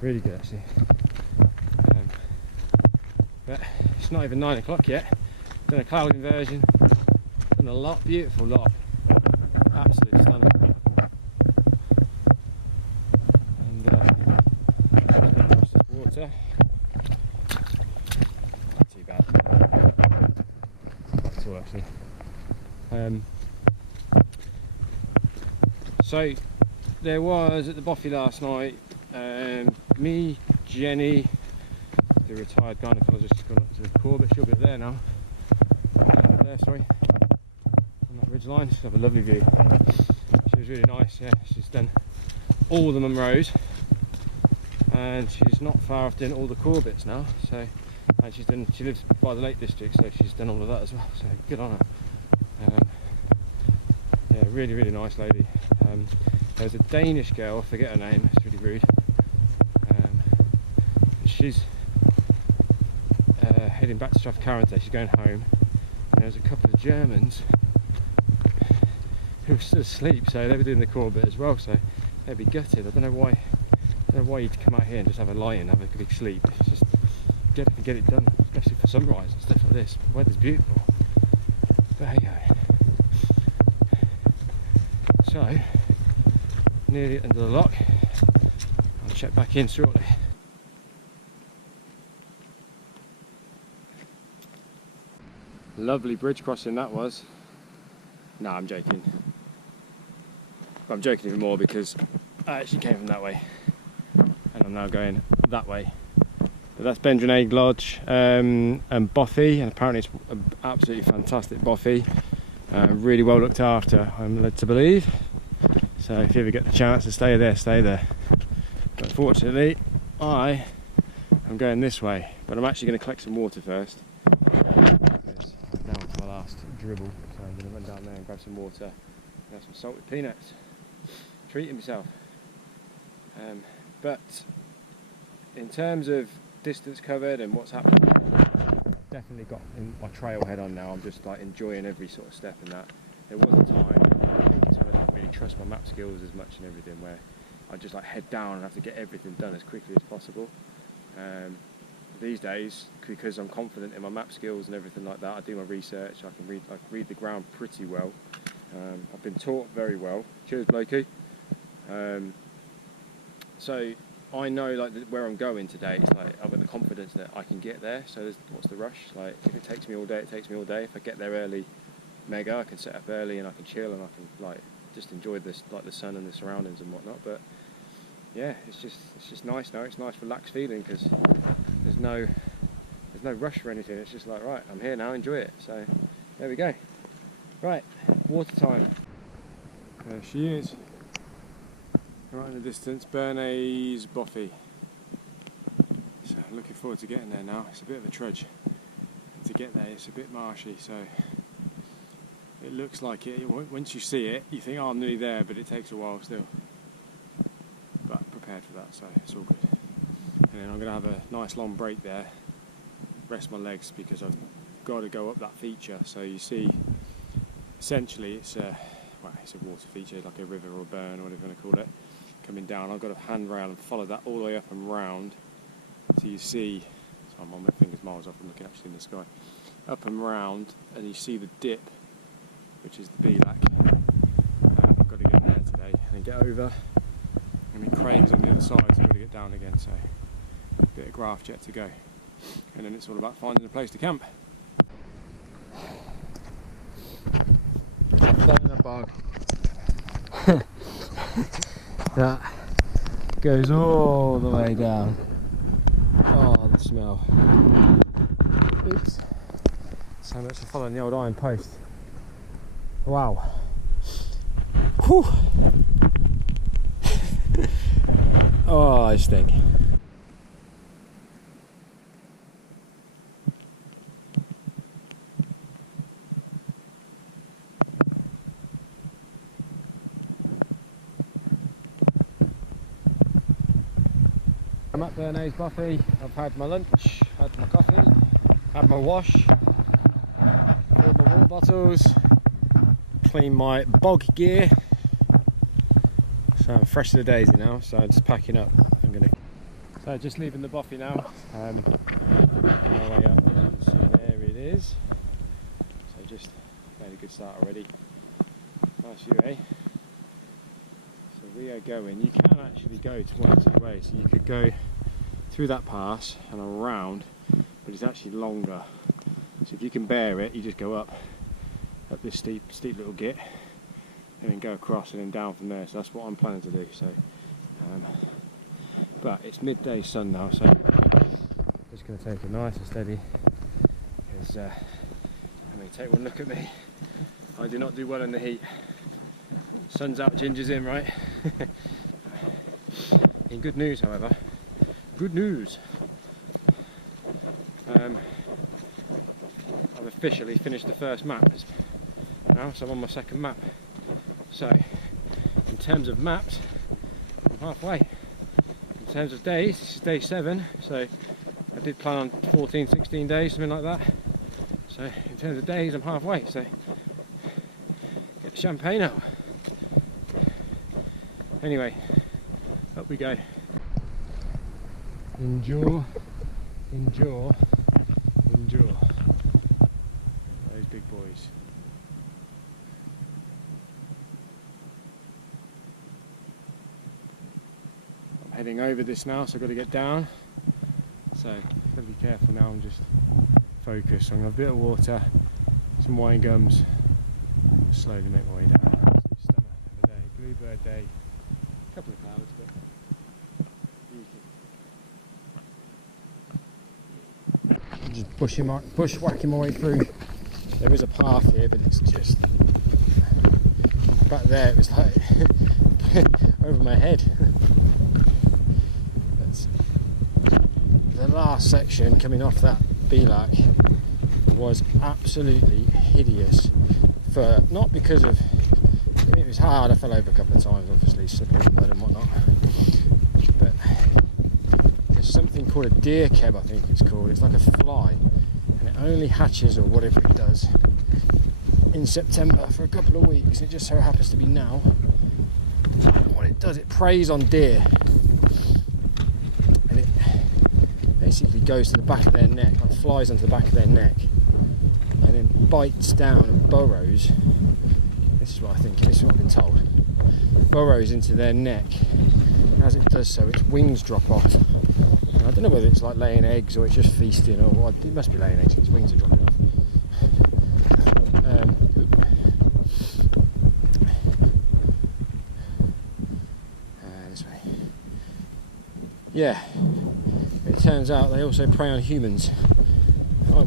Really good actually. But it's not even 9 o'clock yet. Done a cloud inversion. Done a lot, beautiful lot. Absolutely stunning. And just get across this water. Not too bad. Not too actually. So there was at the Bothy last night, me, Jenny, the retired gynaecologist, has gone up to the Corbett. She'll be there now. There, sorry. Ridge line, she'll have a lovely view. She was really nice, yeah. She's done all the Munros and she's not far off doing all the Corbetts now. So, and she lives by the Lake District, so she's done all of that as well. So good on her. Yeah, really, really nice lady. There was a Danish girl, I forget her name. It's really rude. She's heading back to Strathcarron. She's going home. And there was a couple of Germans who were still asleep, so they were doing the Corbett as well, so they'd be gutted. I don't know why you'd come out here and just have a lie and have a big sleep. It's just get it done, especially for sunrise and stuff like this. The weather's beautiful. But hey ho. So, nearly at the end of the loch. I'll check back in shortly. Lovely bridge crossing that was. No, I'm joking. But I'm joking even more because I actually came from that way and I'm now going that way. But that's Bendronegg Lodge and Bothy, and apparently it's an absolutely fantastic Bothy. Really well looked after, I'm led to believe. So if you ever get the chance to stay there, stay there. But fortunately, I am going this way. But I'm actually going to collect some water first. Because I'm down to my last dribble. So I'm going to run down there and grab some water. And have some salted peanuts. Treating myself. But in terms of distance covered and what's happening, definitely got in my trailhead on now. I'm just like enjoying every sort of step in that. There was a time, I think it's when I didn't really trust my map skills as much and everything, where I just like head down and have to get everything done as quickly as possible. These days, because I'm confident in my map skills and everything like that, I do my research, I can read the ground pretty well. I've been taught very well. Cheers, Blakey. So I know like where I'm going today. It's like I've got the confidence that I can get there. So what's the rush? Like if it takes me all day, it takes me all day. If I get there early, mega. I can set up early and I can chill and I can like just enjoy this, like the sun and the surroundings and whatnot. But yeah, it's just nice now. It's a nice, relaxed feeling because there's no rush or anything. It's just like, right, I'm here now, enjoy it. So there we go. Right, water time. There she is. Right in the distance, Bernays Boffey. So looking forward to getting there now. It's a bit of a trudge to get there. It's a bit marshy, so it looks like it. Once you see it, you think, oh, I'm nearly there, but it takes a while still. But prepared for that, so it's all good. And then I'm going to have a nice long break there, rest my legs, because I've got to go up that feature. So you see, essentially it's a water feature, like a river or a burn or whatever you want to call it, coming down. I've got a handrail and follow that all the way up and round. So you see, so I'm on my fingers miles off, I'm looking actually in the sky. Up and round, and you see the dip, which is the Beelac. I've got to get there today and then get over. I mean, Craig's on the other side, so I've got to get down again. So a bit of graft yet to go, and then it's all about finding a place to camp. I've done a bog. That goes all the way down. Oh, the smell. Oops. So much for following the old iron post. Wow. Whew. Oh, I stink. I'm at Bernays Boffey. I've had my lunch, had my coffee, had my wash, filled my water bottles, cleaned my bog gear. So I'm fresh to the daisy now, so I'm just packing up. So just leaving the Boffey now. On my way up, you can see there it is. So just made a good start already. Nice view, eh? So we are going, you can actually go to one of two ways. So you could go through that pass and around, but it's actually longer. So if you can bear it, you just go up this steep little git, and then go across and then down from there. So that's what I'm planning to do. So, but it's midday sun now, so just going to take it nice and steady. Because I mean, take one look at me. I do not do well in the heat. Sun's out, ginger's in, right? In good news, however, good news. I've officially finished the first map now, so I'm on my second map. So, in terms of maps, I'm halfway. In terms of days, this is day 7, so I did plan on 14, 16 days, something like that. So, in terms of days, I'm halfway. So, get the champagne out. Anyway, up we go. Endure, endure, endure. Those big boys. I'm heading over this now, so I've got to get down. So, I've got to be careful now and just focus. So I'm going to have a bit of water, some wine gums, and slowly make my way down. Summer of the day, bluebird day. A couple of clouds, but just bushwhacking my way through. There is a path here, but it's just back there. It was like over my head. But the last section coming off that Beelac was absolutely hideous. Not because of it was hard. I fell over a couple of times, obviously slipping in the mud and whatnot. But something called a deer keb, I think it's called. It's like a fly, and it only hatches, or whatever it does, in September for a couple of weeks. It just so happens to be now. What it does, it preys on deer, and it basically goes to the back of their neck, like flies onto the back of their neck, and then bites down and burrows. This is what I think, this is what I've been told. Burrows into their neck. As it does so, its wings drop off. Now, I don't know whether it's like laying eggs or it's just feasting or what. It must be laying eggs, its wings are dropping off. This way. Yeah, it turns out they also prey on humans. I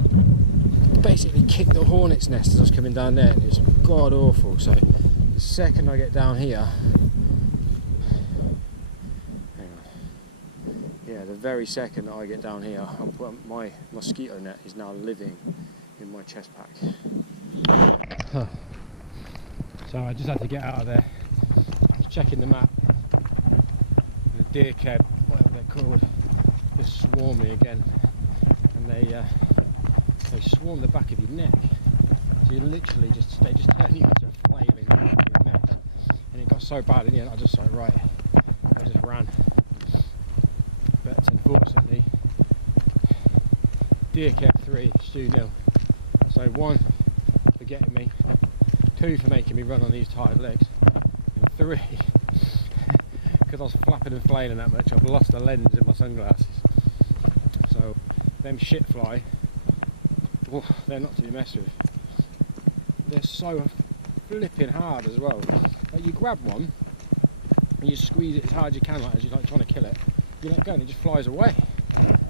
basically kicked the hornet's nest as I was coming down there, and it's god awful. So the second I get down here, the very second that I get down here, my mosquito net is now living in my chest pack. So I just had to get out of there. I was checking the map. The deer keb, whatever they're called, just swarm me again, and they swarm the back of your neck. So you literally they just turn you into a flailing mess. And it got so bad in the end, I just ran. But unfortunately, deer keb 3, Stu 0. So 1 for getting me, 2 for making me run on these tired legs, and 3 because I was flapping and flailing that much, I've lost the lens in my sunglasses. So them shit fly, they're not to be messed with. They're so flipping hard as well. Like, you grab one and you squeeze it as hard as you can, like as you're like trying to kill it. You let go and it just flies away.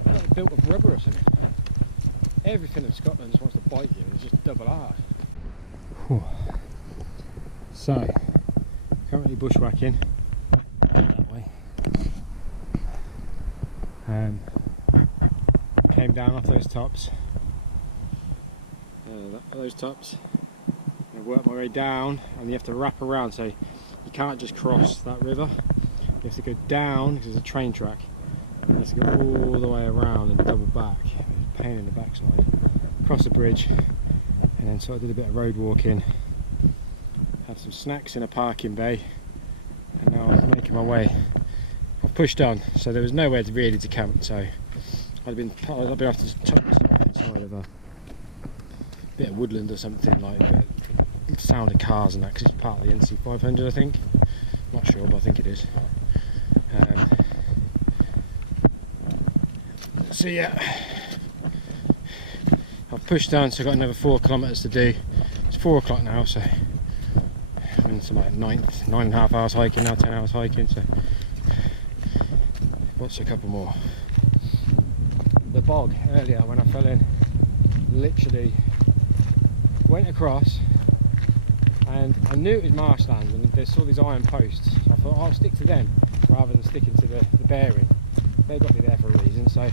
It's like built of rubber or something. Everything in Scotland just wants to bite you, and it's just double hard. Whew. So, currently bushwhacking that way. Came down off those tops. Those tops. I worked my way down, and you have to wrap around, so you can't just cross that river. You have to go down because there's a train track. You have to go all the way around and double back. It was a pain in the backside. Cross the bridge, and then sort of did a bit of road walking. Had some snacks in a parking bay, and now I'm making my way. I've pushed on, so there was nowhere really to camp. So I've been have to tuck myself inside of a bit of woodland or something, like sound of cars and that, because it's part of the NC 500, I think. Not sure, but I think it is. So yeah, I've pushed down, so I've got another 4 kilometres to do. It's 4 o'clock now, so I'm into like 9.5 hours hiking now, 10 hours hiking, so what's a couple more. The bog earlier when I fell in, literally went across, and I knew it was marshland, and they saw these iron posts, so I thought I'll stick to them rather than sticking to the bearing. They got me there for a reason, so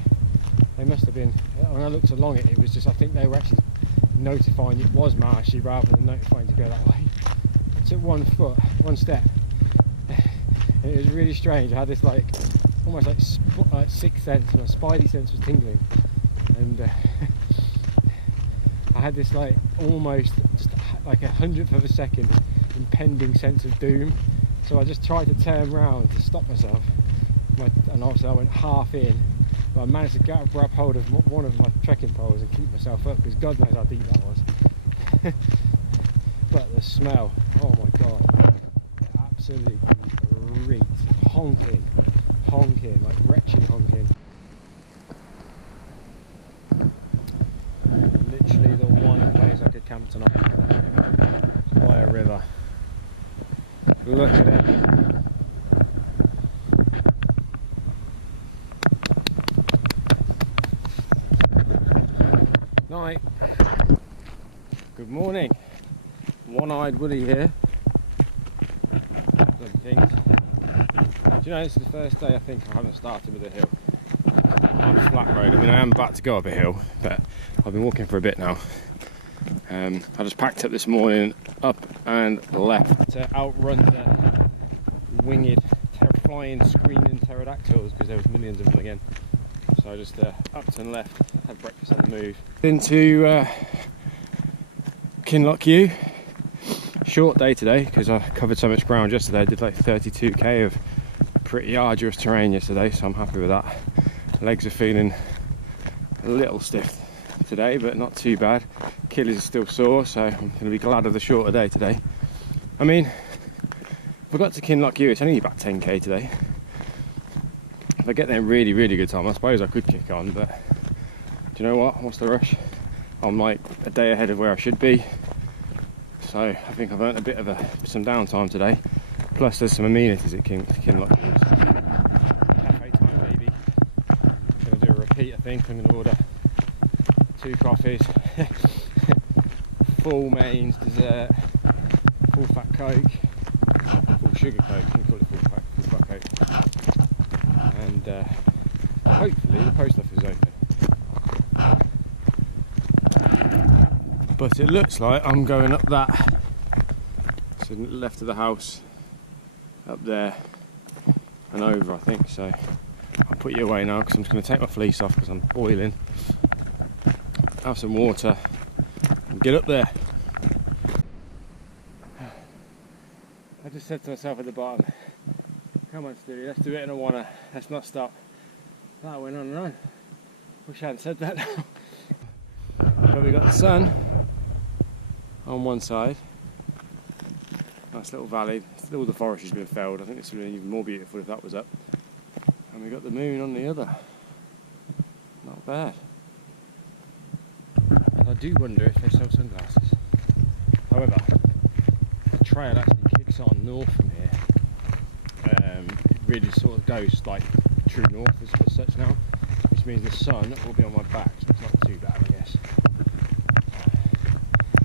they must have been, when I looked along it, it was just, I think they were actually notifying it was marshy rather than notifying to go that way. I took 1 step, and it was really strange. I had this like, almost like sixth sense, my spidey sense was tingling, and I had this like almost just like 100th of a second impending sense of doom. So I just tried to turn around to stop myself, and obviously I went half in, but I managed to grab hold of one of my trekking poles and keep myself up, because God knows how deep that was. But the smell, oh my god, it absolutely reeked. Honking, like retching honking. Literally the one place I could camp tonight, by a river. Look at it. Night. Good morning. One-eyed Woody here. Bloody things. Do you know, this is the first day I think I haven't started with a hill. On a flat road. I mean, I am about to go up a hill, but I've been walking for a bit now. I just packed up this morning, up and left to outrun the winged, flying, screaming pterodactyls, because there was millions of them again. So just up and left, had breakfast on the move. Into Kinloch. Short day today because I covered so much ground yesterday. I did like 32k of pretty arduous terrain yesterday, so I'm happy with that. Legs are feeling a little stiff today, but not too bad. Achilles is still sore, so I'm going to be glad of the shorter day today. I mean, if I got to Kinloch, it's only about 10k today. If I get there in really, really good time, I suppose I could kick on, but do you know what? What's the rush? I'm like a day ahead of where I should be. So I think I've earned a bit of some downtime today. Plus there's some amenities at Kinloch. Cafe time, baby. Going to do a repeat, I think. I'm going to order 2 coffees, full mains, dessert, full fat Coke, full sugar Coke, you can call it full fat Coke. And hopefully the post office is open. But it looks like I'm going up that, so left of the house, up there and over, I think. So I'll put you away now because I'm just going to take my fleece off because I'm boiling, have some water and get up there. I just said to myself at the bottom, come on Stewie, let's do it in a wanna, let's not stop. That went on and on. Wish I hadn't said that. But we got the sun on one side, nice little valley, all the forest has been felled. I think this would have been even more beautiful if that was up. And we got the moon on the other, not bad. And I do wonder if they sell sunglasses. However, the trail actually kicks on north from here. It really sort of goes like true north as such now, which means the sun will be on my back, so it's not too bad, I guess.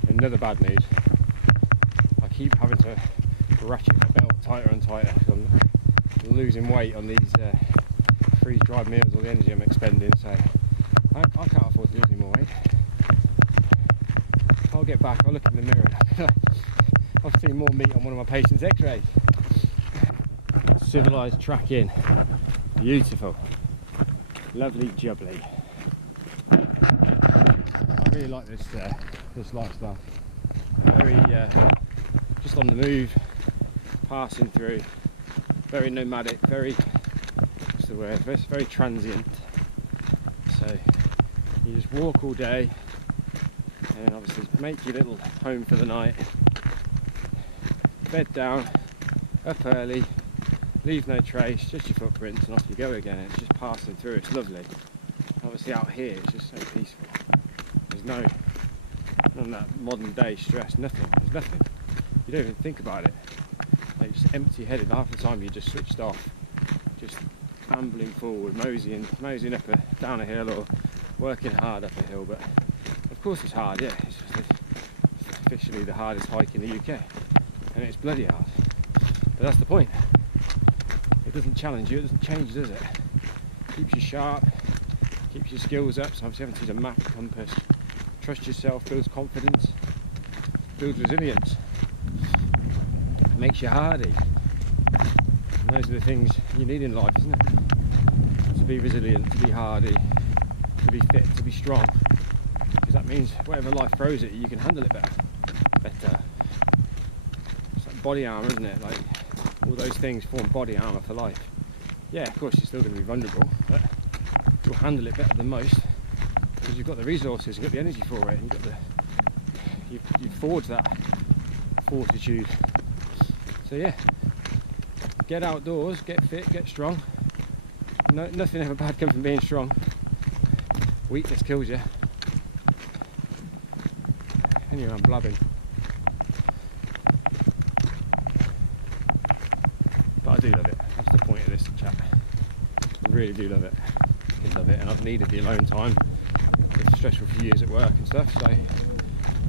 Another bad news, I keep having to ratchet my belt tighter and tighter because I'm losing weight on these freeze-dried meals, all the energy I'm expending, so I can't afford to lose any more weight. I'll get back, I'll look in the mirror and I've seen more meat on one of my patients' x-rays. Civilised track in, beautiful, lovely jubbly. I really like this lifestyle. Very just on the move, passing through, very nomadic, very, what's the word, very transient. So you just walk all day and obviously make your little home for the night, bed down, up early, leave no trace, just your footprints, and off you go again. It's just passing through, it's lovely. Obviously out here it's just so peaceful. There's none of that modern day stress, nothing. There's nothing. You don't even think about it. Like, just empty headed. Half the time you're just switched off, just ambling forward, moseying up down a hill or working hard up a hill. But of course it's hard, yeah. It's officially the hardest hike in the UK, and it's bloody hard. But that's the point. It doesn't challenge you, it doesn't change, does it? Keeps you sharp, keeps your skills up. So obviously having to use a map, compass, trust yourself, builds confidence, builds resilience, makes you hardy. And those are the things you need in life, isn't it? To be resilient, to be hardy, to be fit, to be strong. Because that means whatever life throws at you, you can handle it better. It's like body armour, isn't it? Like, all those things form body armour for life. Yeah, of course you're still going to be vulnerable, but you'll handle it better than most because you've got the resources, you've got the energy for it, you've forged that fortitude. So yeah, get outdoors, get fit, get strong. Nothing ever bad comes from being strong. Weakness kills you. Anyway, I'm blabbing. But I do love it. That's the point of this chat. I really do love it. I love it, and I've needed the alone time. It's stressful few years at work and stuff, so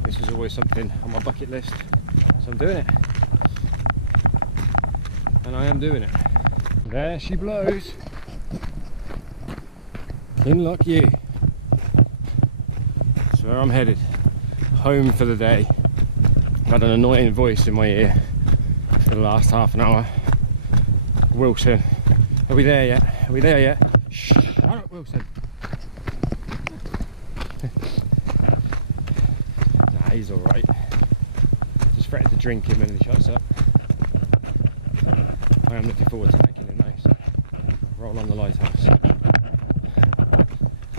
this was always something on my bucket list. So I'm doing it. And I am doing it. There she blows. Kinloch. That's where I'm headed. Home for the day. I've had an annoying voice in my ear for the last half an hour. Wilson, are we there yet? Are we there yet? Shh, shut up, Wilson. Nah, he's alright. Just threatened to drink him when he shuts up. I am looking forward to making him though, so roll on the lighthouse.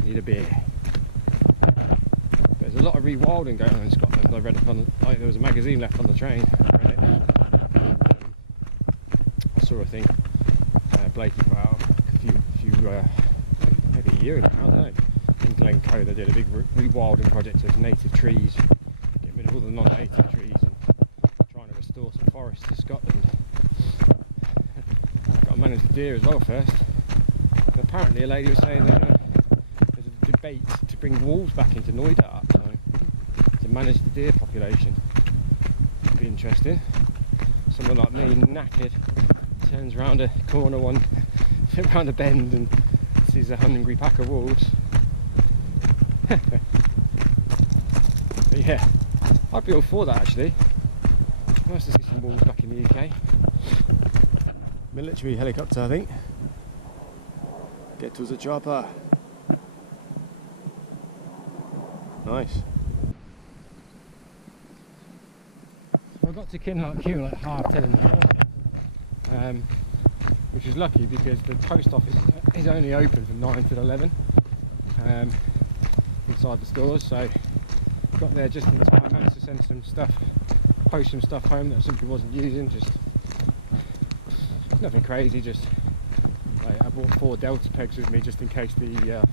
Need a beer. There's a lot of rewilding going on in Scotland. I read up on, like, there was a magazine left on the train. I read it. And, I saw a thing. Blakey put out a few maybe a year ago. I don't know. In Glencoe, they did a big rewilding project of native trees, getting rid of all the non-native trees, and trying to restore some forests to Scotland. Got to manage the deer as well first. And apparently, a lady was saying that there's a debate to bring wolves back into Knoydart, so to manage the deer population. It'd be interesting. Someone like me, knackered, turns round a corner round a bend and sees a hungry pack of wolves. But yeah, I'd be all for that actually. Nice to see some wolves back in the UK. Military helicopter, I think. Get to the chopper. Nice. I got to Kinloch Q like 10:30 in the morning, which was lucky because the post office is only open from 9 till 11 inside the stores, so got there just in time. Managed to send some stuff, post some stuff home that somebody wasn't using, just nothing crazy, just like, I brought 4 Delta pegs with me just in case the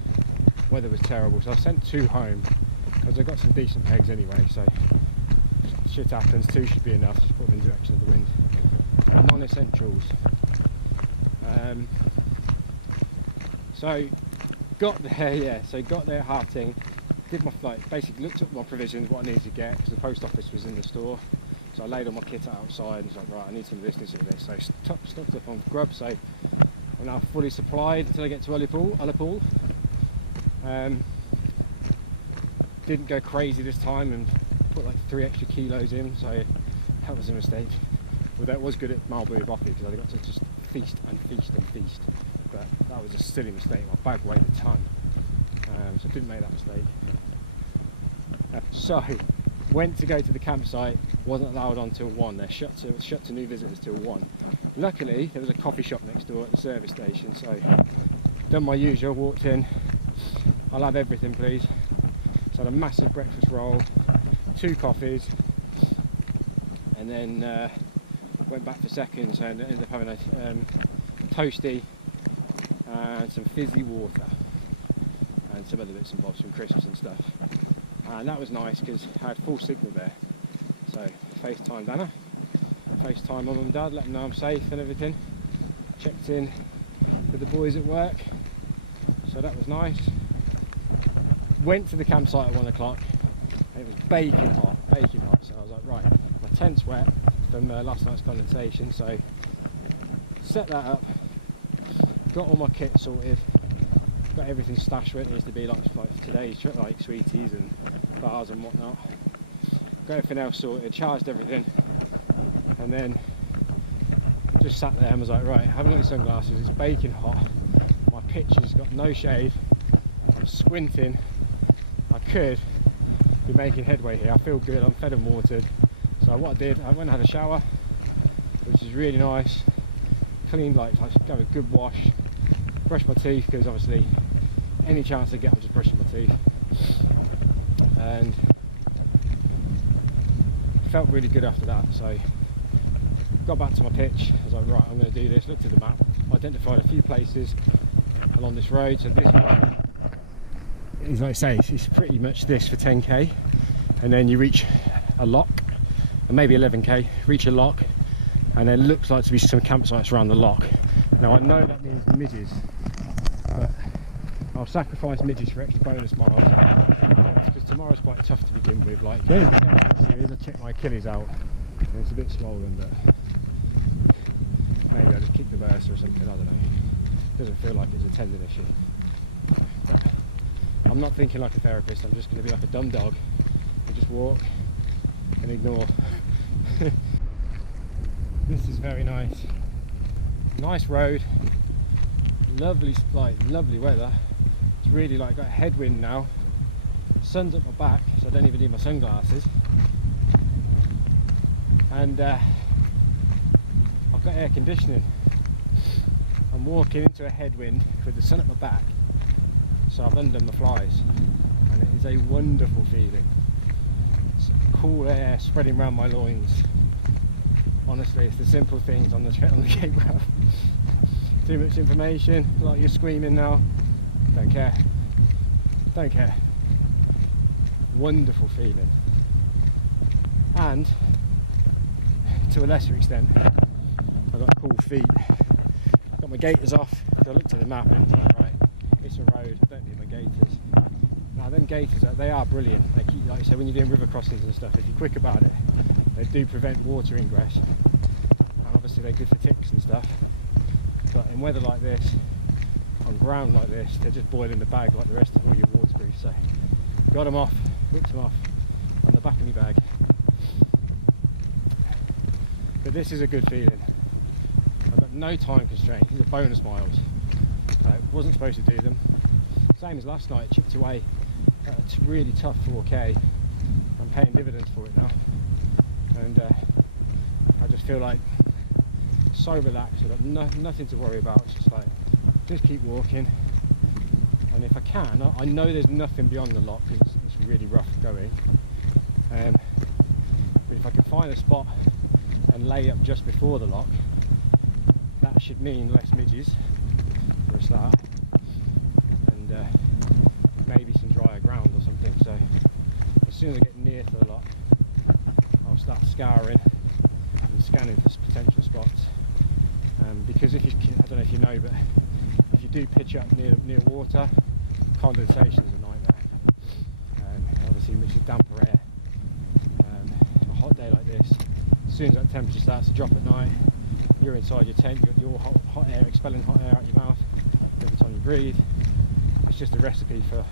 weather was terrible, so I've sent 2 home because I got some decent pegs anyway, so shit happens, 2 should be enough. Just put them in the direction of the wind. Non-essentials. So got there, yeah. So got there at 10:30. Did my flight. Basically looked at my provisions, what I needed to get, because the post office was in the store. So I laid all my kit outside and was like, right, I need some of this, this, and this. So stocked up on grub. So I'm now fully supplied until I get to Ullapool. Didn't go crazy this time and put like 3 extra kilos in, so that was a mistake. Well, that was good at Marlborough Boffey because I got to just feast and feast and feast, but that was a silly mistake. My bag weighed a ton, so I didn't make that mistake. So went to go to the campsite, wasn't allowed on till 1. They're shut to new visitors till 1. Luckily there was a coffee shop next door at the service station, so done my usual, walked in. I'll have everything please. So I had a massive breakfast roll, 2 coffees, and then went back for seconds and ended up having a toasty and some fizzy water and some other bits and bobs, some crisps and stuff. And that was nice because I had full signal there. So FaceTimed Anna, FaceTime Mum and Dad, let them know I'm safe and everything. Checked in with the boys at work, so that was nice. Went to the campsite at 1 o'clock and it was baking hot, so I was like, right, my tent's wet from last night's condensation, so set that up, got all my kit sorted, got everything stashed where it needs to be, like today's trip, like sweeties and bars and whatnot. Got everything else sorted, charged everything, and then just sat there and was like, right, haven't got any sunglasses, it's baking hot, my pitch has got no shade, I'm squinting, I could be making headway here. I feel good, I'm fed and watered. So what I did, I went and had a shower, which is really nice, cleaned, like got a good wash, brushed my teeth, because obviously any chance I get I'm just brushing my teeth, and felt really good after that. So got back to my pitch, I was like, right, I'm going to do this, looked at the map, identified a few places along this road. So this road is, like I say, it's pretty much this for 10k, and then you reach a lock, and maybe 11k, reach a lock, and there looks like to be some campsites around the lock. Now I know that means midges, but I'll sacrifice midges for extra bonus miles, because tomorrow's quite tough to begin with. Like, the only potential issue is I checked my Achilles out, and it's a bit swollen, but maybe I just kicked the bursa or something, I don't know. It doesn't feel like it's a tendon issue. But I'm not thinking like a therapist, I'm just going to be like a dumb dog and just walk and ignore. This is very nice. Nice road, lovely, like lovely weather. It's really like got a headwind now, sun's at my back, so I don't even need my sunglasses. And I've got air conditioning. I'm walking into a headwind with the sun at my back, so I've undone the flies, and it is a wonderful feeling. It's cool air spreading around my loins. Honestly, it's the simple things on the Cape Wrath. Too much information, like you're screaming now. Don't care. Don't care. Wonderful feeling. And to a lesser extent, I've got cool feet. Got my gaiters off. I looked at the map and it was like, right, it's a road, I don't need my gaiters. Now them gaiters, they are brilliant. They keep, like you say, when you're doing river crossings and stuff, if you're quick about it, they do prevent water ingress. And obviously they're good for ticks and stuff. But in weather like this, on ground like this, they're just boiling the bag like the rest of all your waterproofs. So got them off, whipped them off on the back of my bag. But this is a good feeling. I've got no time constraints. These are bonus miles. I wasn't supposed to do them. Same as last night, chipped away at a really tough 4K. I'm paying dividends for it now. And I just feel like so relaxed. I've got nothing to worry about. It's just like, just keep walking. And if I can, I know there's nothing beyond the lock because it's really rough going. But if I can find a spot and lay up just before the lock, that should mean less midges for a start, and maybe some drier ground or something. So as soon as I get near to the lock, I'll start scouring and scanning for potential spots. Because if you, I don't know if you know, but if you do pitch up near water, condensation is a nightmare. Obviously, which is damper air. A hot day like this, as soon as that temperature starts to drop at night, you're inside your tent, you've got your hot air, expelling hot air out your mouth every time you breathe. It's just a recipe for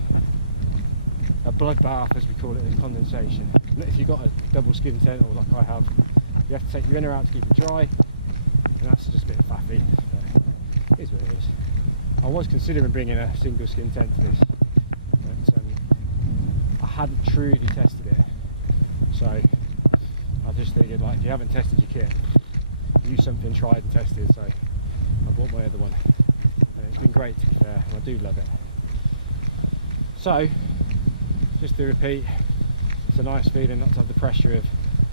a bloodbath, as we call it, in condensation. If you've got a double skin tent, or like I have, you have to take your inner out to keep it dry, and that's just a bit faffy, but it is what it is. I was considering bringing a single skin tent to this, but I hadn't truly tested it, so I just figured, like, if you haven't tested your kit, use something tried and tested. So I bought my other one, and it's been great, to be fair, and I do love it. So just to repeat, it's a nice feeling not to have the pressure of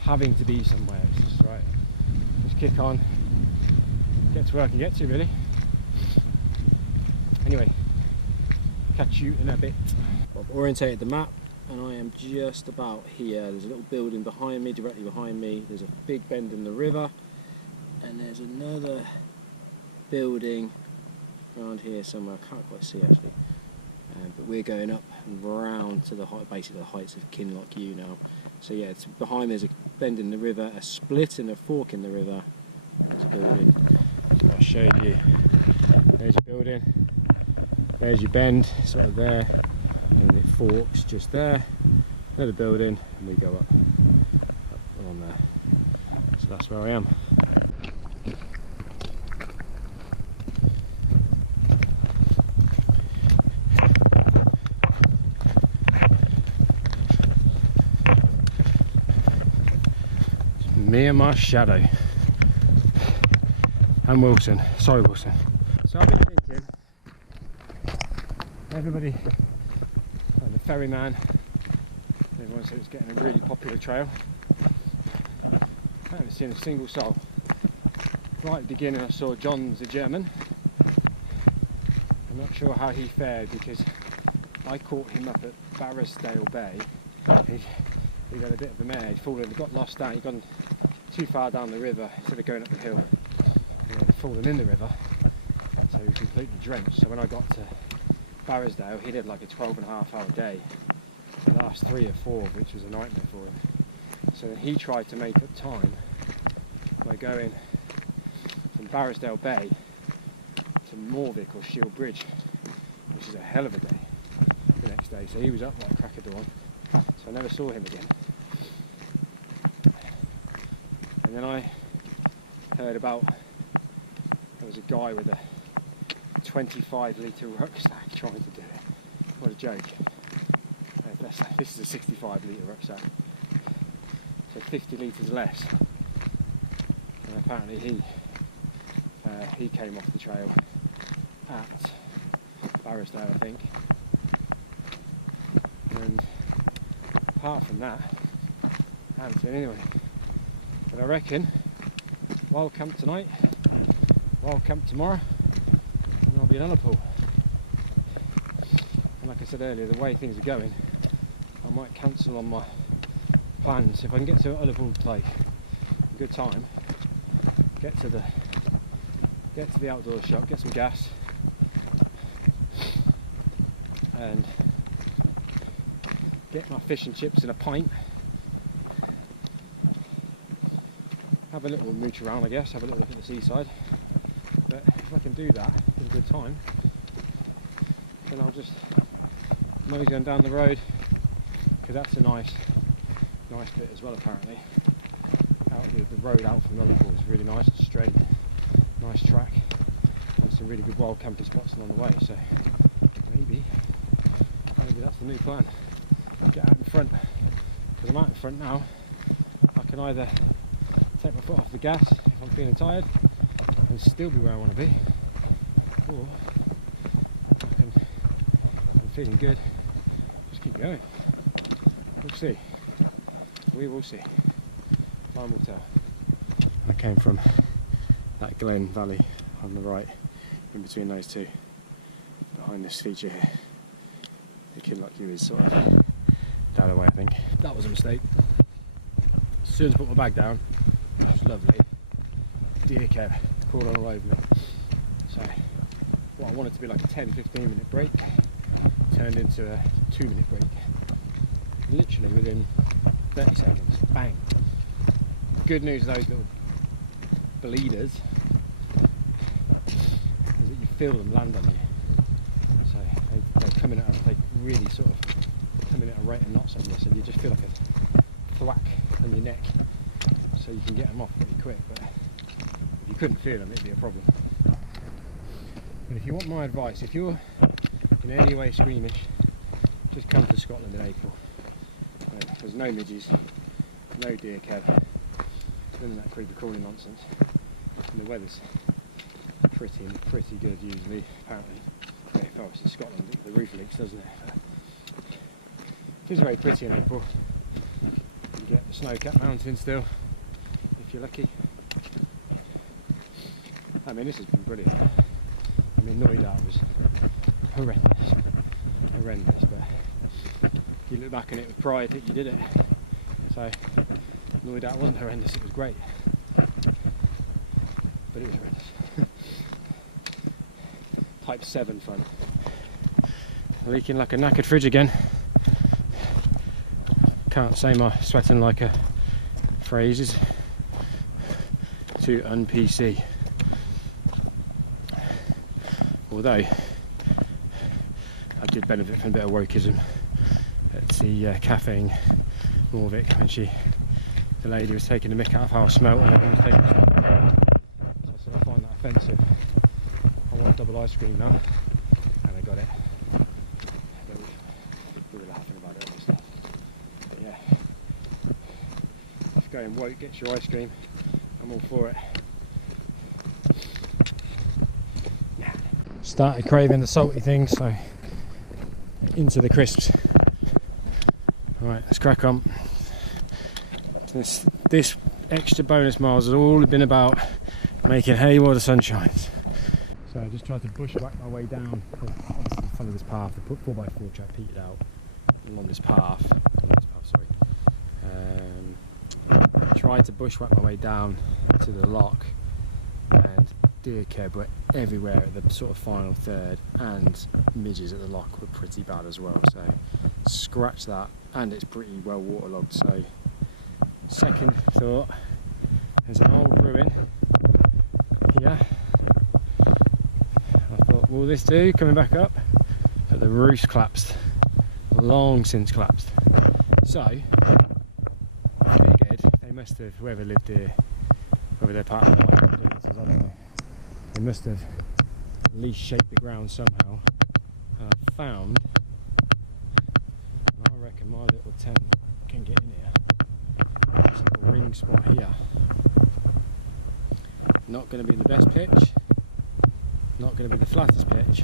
having to be somewhere. It's just right, just kick on, get to where I can get to, really. Anyway, catch you in a bit. I've orientated the map and I am just about here. There's a little building behind me, directly behind me. There's a big bend in the river, and there's another building around here somewhere. I can't quite see actually, but we're going up and round to the height, basically the heights of Kinloch U now. So yeah, it's behind me. There's a bend in the river, a split and a fork in the river. There's a building. I'll show you. There's your building. There's your bend, sort of there, and it forks just there. Another building, and we go up on there. So that's where I am. Me and my shadow. And Wilson. Sorry, Wilson. So I've been thinking, everybody, the ferryman, everyone said it's getting a really popular trail. I haven't seen a single soul. Right at the beginning I saw John the German. I'm not sure how he fared because I caught him up at Barrisdale Bay. He had a bit of a mare, he'd fallen, he got lost down, he'd gone too far down the river instead of going up the hill. He had fallen in the river, so he was completely drenched. So when I got to Barrisdale, he did like a 12.5-hour day, the last 3 or 4 of which was a nightmare for him. So then he tried to make up time by going from Barrisdale Bay to Morvick or Shield Bridge, which is a hell of a day the next day. So he was up like crack of dawn, so I never saw him again. And then I heard about, there was a guy with a 25-litre rucksack trying to do it. What a joke. let's say this is a 65 litre rucksack, so 50 litres less. And apparently he came off the trail at Barrisdale, I think. And apart from that, I haven't seen anyone. But I reckon wild camp tonight, wild camp tomorrow, and I'll be in Ullapool. And like I said earlier, the way things are going, I might cancel on my plans. If I can get to Ullapool like a good time, get to the outdoor shop, get some gas, and get my fish and chips in a pint, have a little mooch around, I guess, have a little look at the seaside. But if I can do that in good time, then I'll just mosey on down the road, because that's a nice bit as well apparently. Out the road out from Ullapool is really nice, it's straight, nice track, and some really good wild camping spots along the way. So maybe that's the new plan. Get out in front, because I'm out in front now. I can either take my foot off the gas if I'm feeling tired and still be where I want to be, or I'm feeling good, just keep going. We'll see. We will see. Time will tell. I came from that Glen Valley on the right, in between those two, behind this feature here. The Kid Like You is sort of down away, I think. That was a mistake. As soon as I put my bag down, which was lovely, deer kept crawling all over me. So what I wanted to be like a 10-15 minute break turned into a 2-minute break. Literally within 30 seconds, bang. Good news of those little bleeders is that you feel them land on you. So they come in at they really sort of come in at a rate of knots on you, so you just feel like a thwack on your neck, so you can get them off pretty quick. But if you couldn't feel them, it'd be a problem. But if you want my advice, if you're in any way squeamish, just come to Scotland in April. There's no midges, no deer kev, none of that creepy crawling nonsense, and the weather's pretty good usually, apparently. If I was in Scotland, the roof leaks, doesn't it? It is very pretty in April. You get the snow-capped mountains still, if you're lucky. I mean, this has been brilliant. I mean, Knoydart was horrendous, but you look back on it with pride that you did it. So Knoydart wasn't horrendous, it was great, but it was horrendous. Type 7 fun. Leaking like a knackered fridge again. Can't say my sweating like a phrase is too un-PC. Although I did benefit from a bit of wokeism at the cafe in Morvik when the lady was taking the mick out of how I smelt and everyone was taking the stuff. So I said I find that offensive. I want double ice cream now, and I got it. We were laughing about it obviously. But yeah, if going woke gets your ice cream, I'm all for it. Started craving the salty things, so into the crisps. Alright, let's crack on. This extra bonus miles has all been about making hay while the sun shines. So I just tried to bushwhack my way down. Obviously follow this path, the 4x4 track petered out along this path. Tried to bushwhack my way down to the lock, and deer keb were everywhere at the sort of final third, and midges at the lock were pretty bad as well. So scratch that, and it's pretty well waterlogged. So second thought, there's an old ruin here. I thought, will this do coming back up? But the roof's collapsed, long since collapsed. So I figured they must have, whoever lived here, whether they're part of the influences, I don't know, they must have at least shaped the ground somehow. And I found, I reckon, reckon my little tent can get in here. This little ring spot here. Not going to be the best pitch, not going to be the flattest pitch,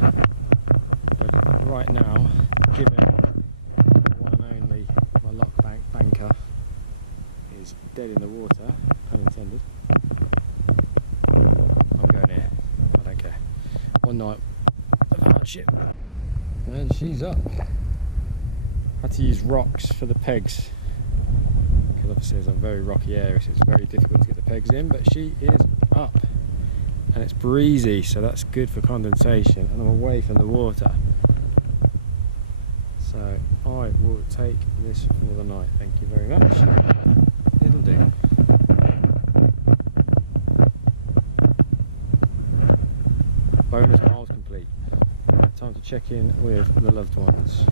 but right now, given my one and only, my lock banker is dead in the water, pun intended, I'm going here. I don't care. One night of hardship, and she's up. Had to use rocks for the pegs because obviously it's a very rocky area, so it's very difficult to get the pegs in, but she is up and it's breezy, so that's good for condensation, and I'm away from the water, so I will take this for the night. Thank you very much. It'll do. Bonus miles complete. Right, time to check in with the loved ones.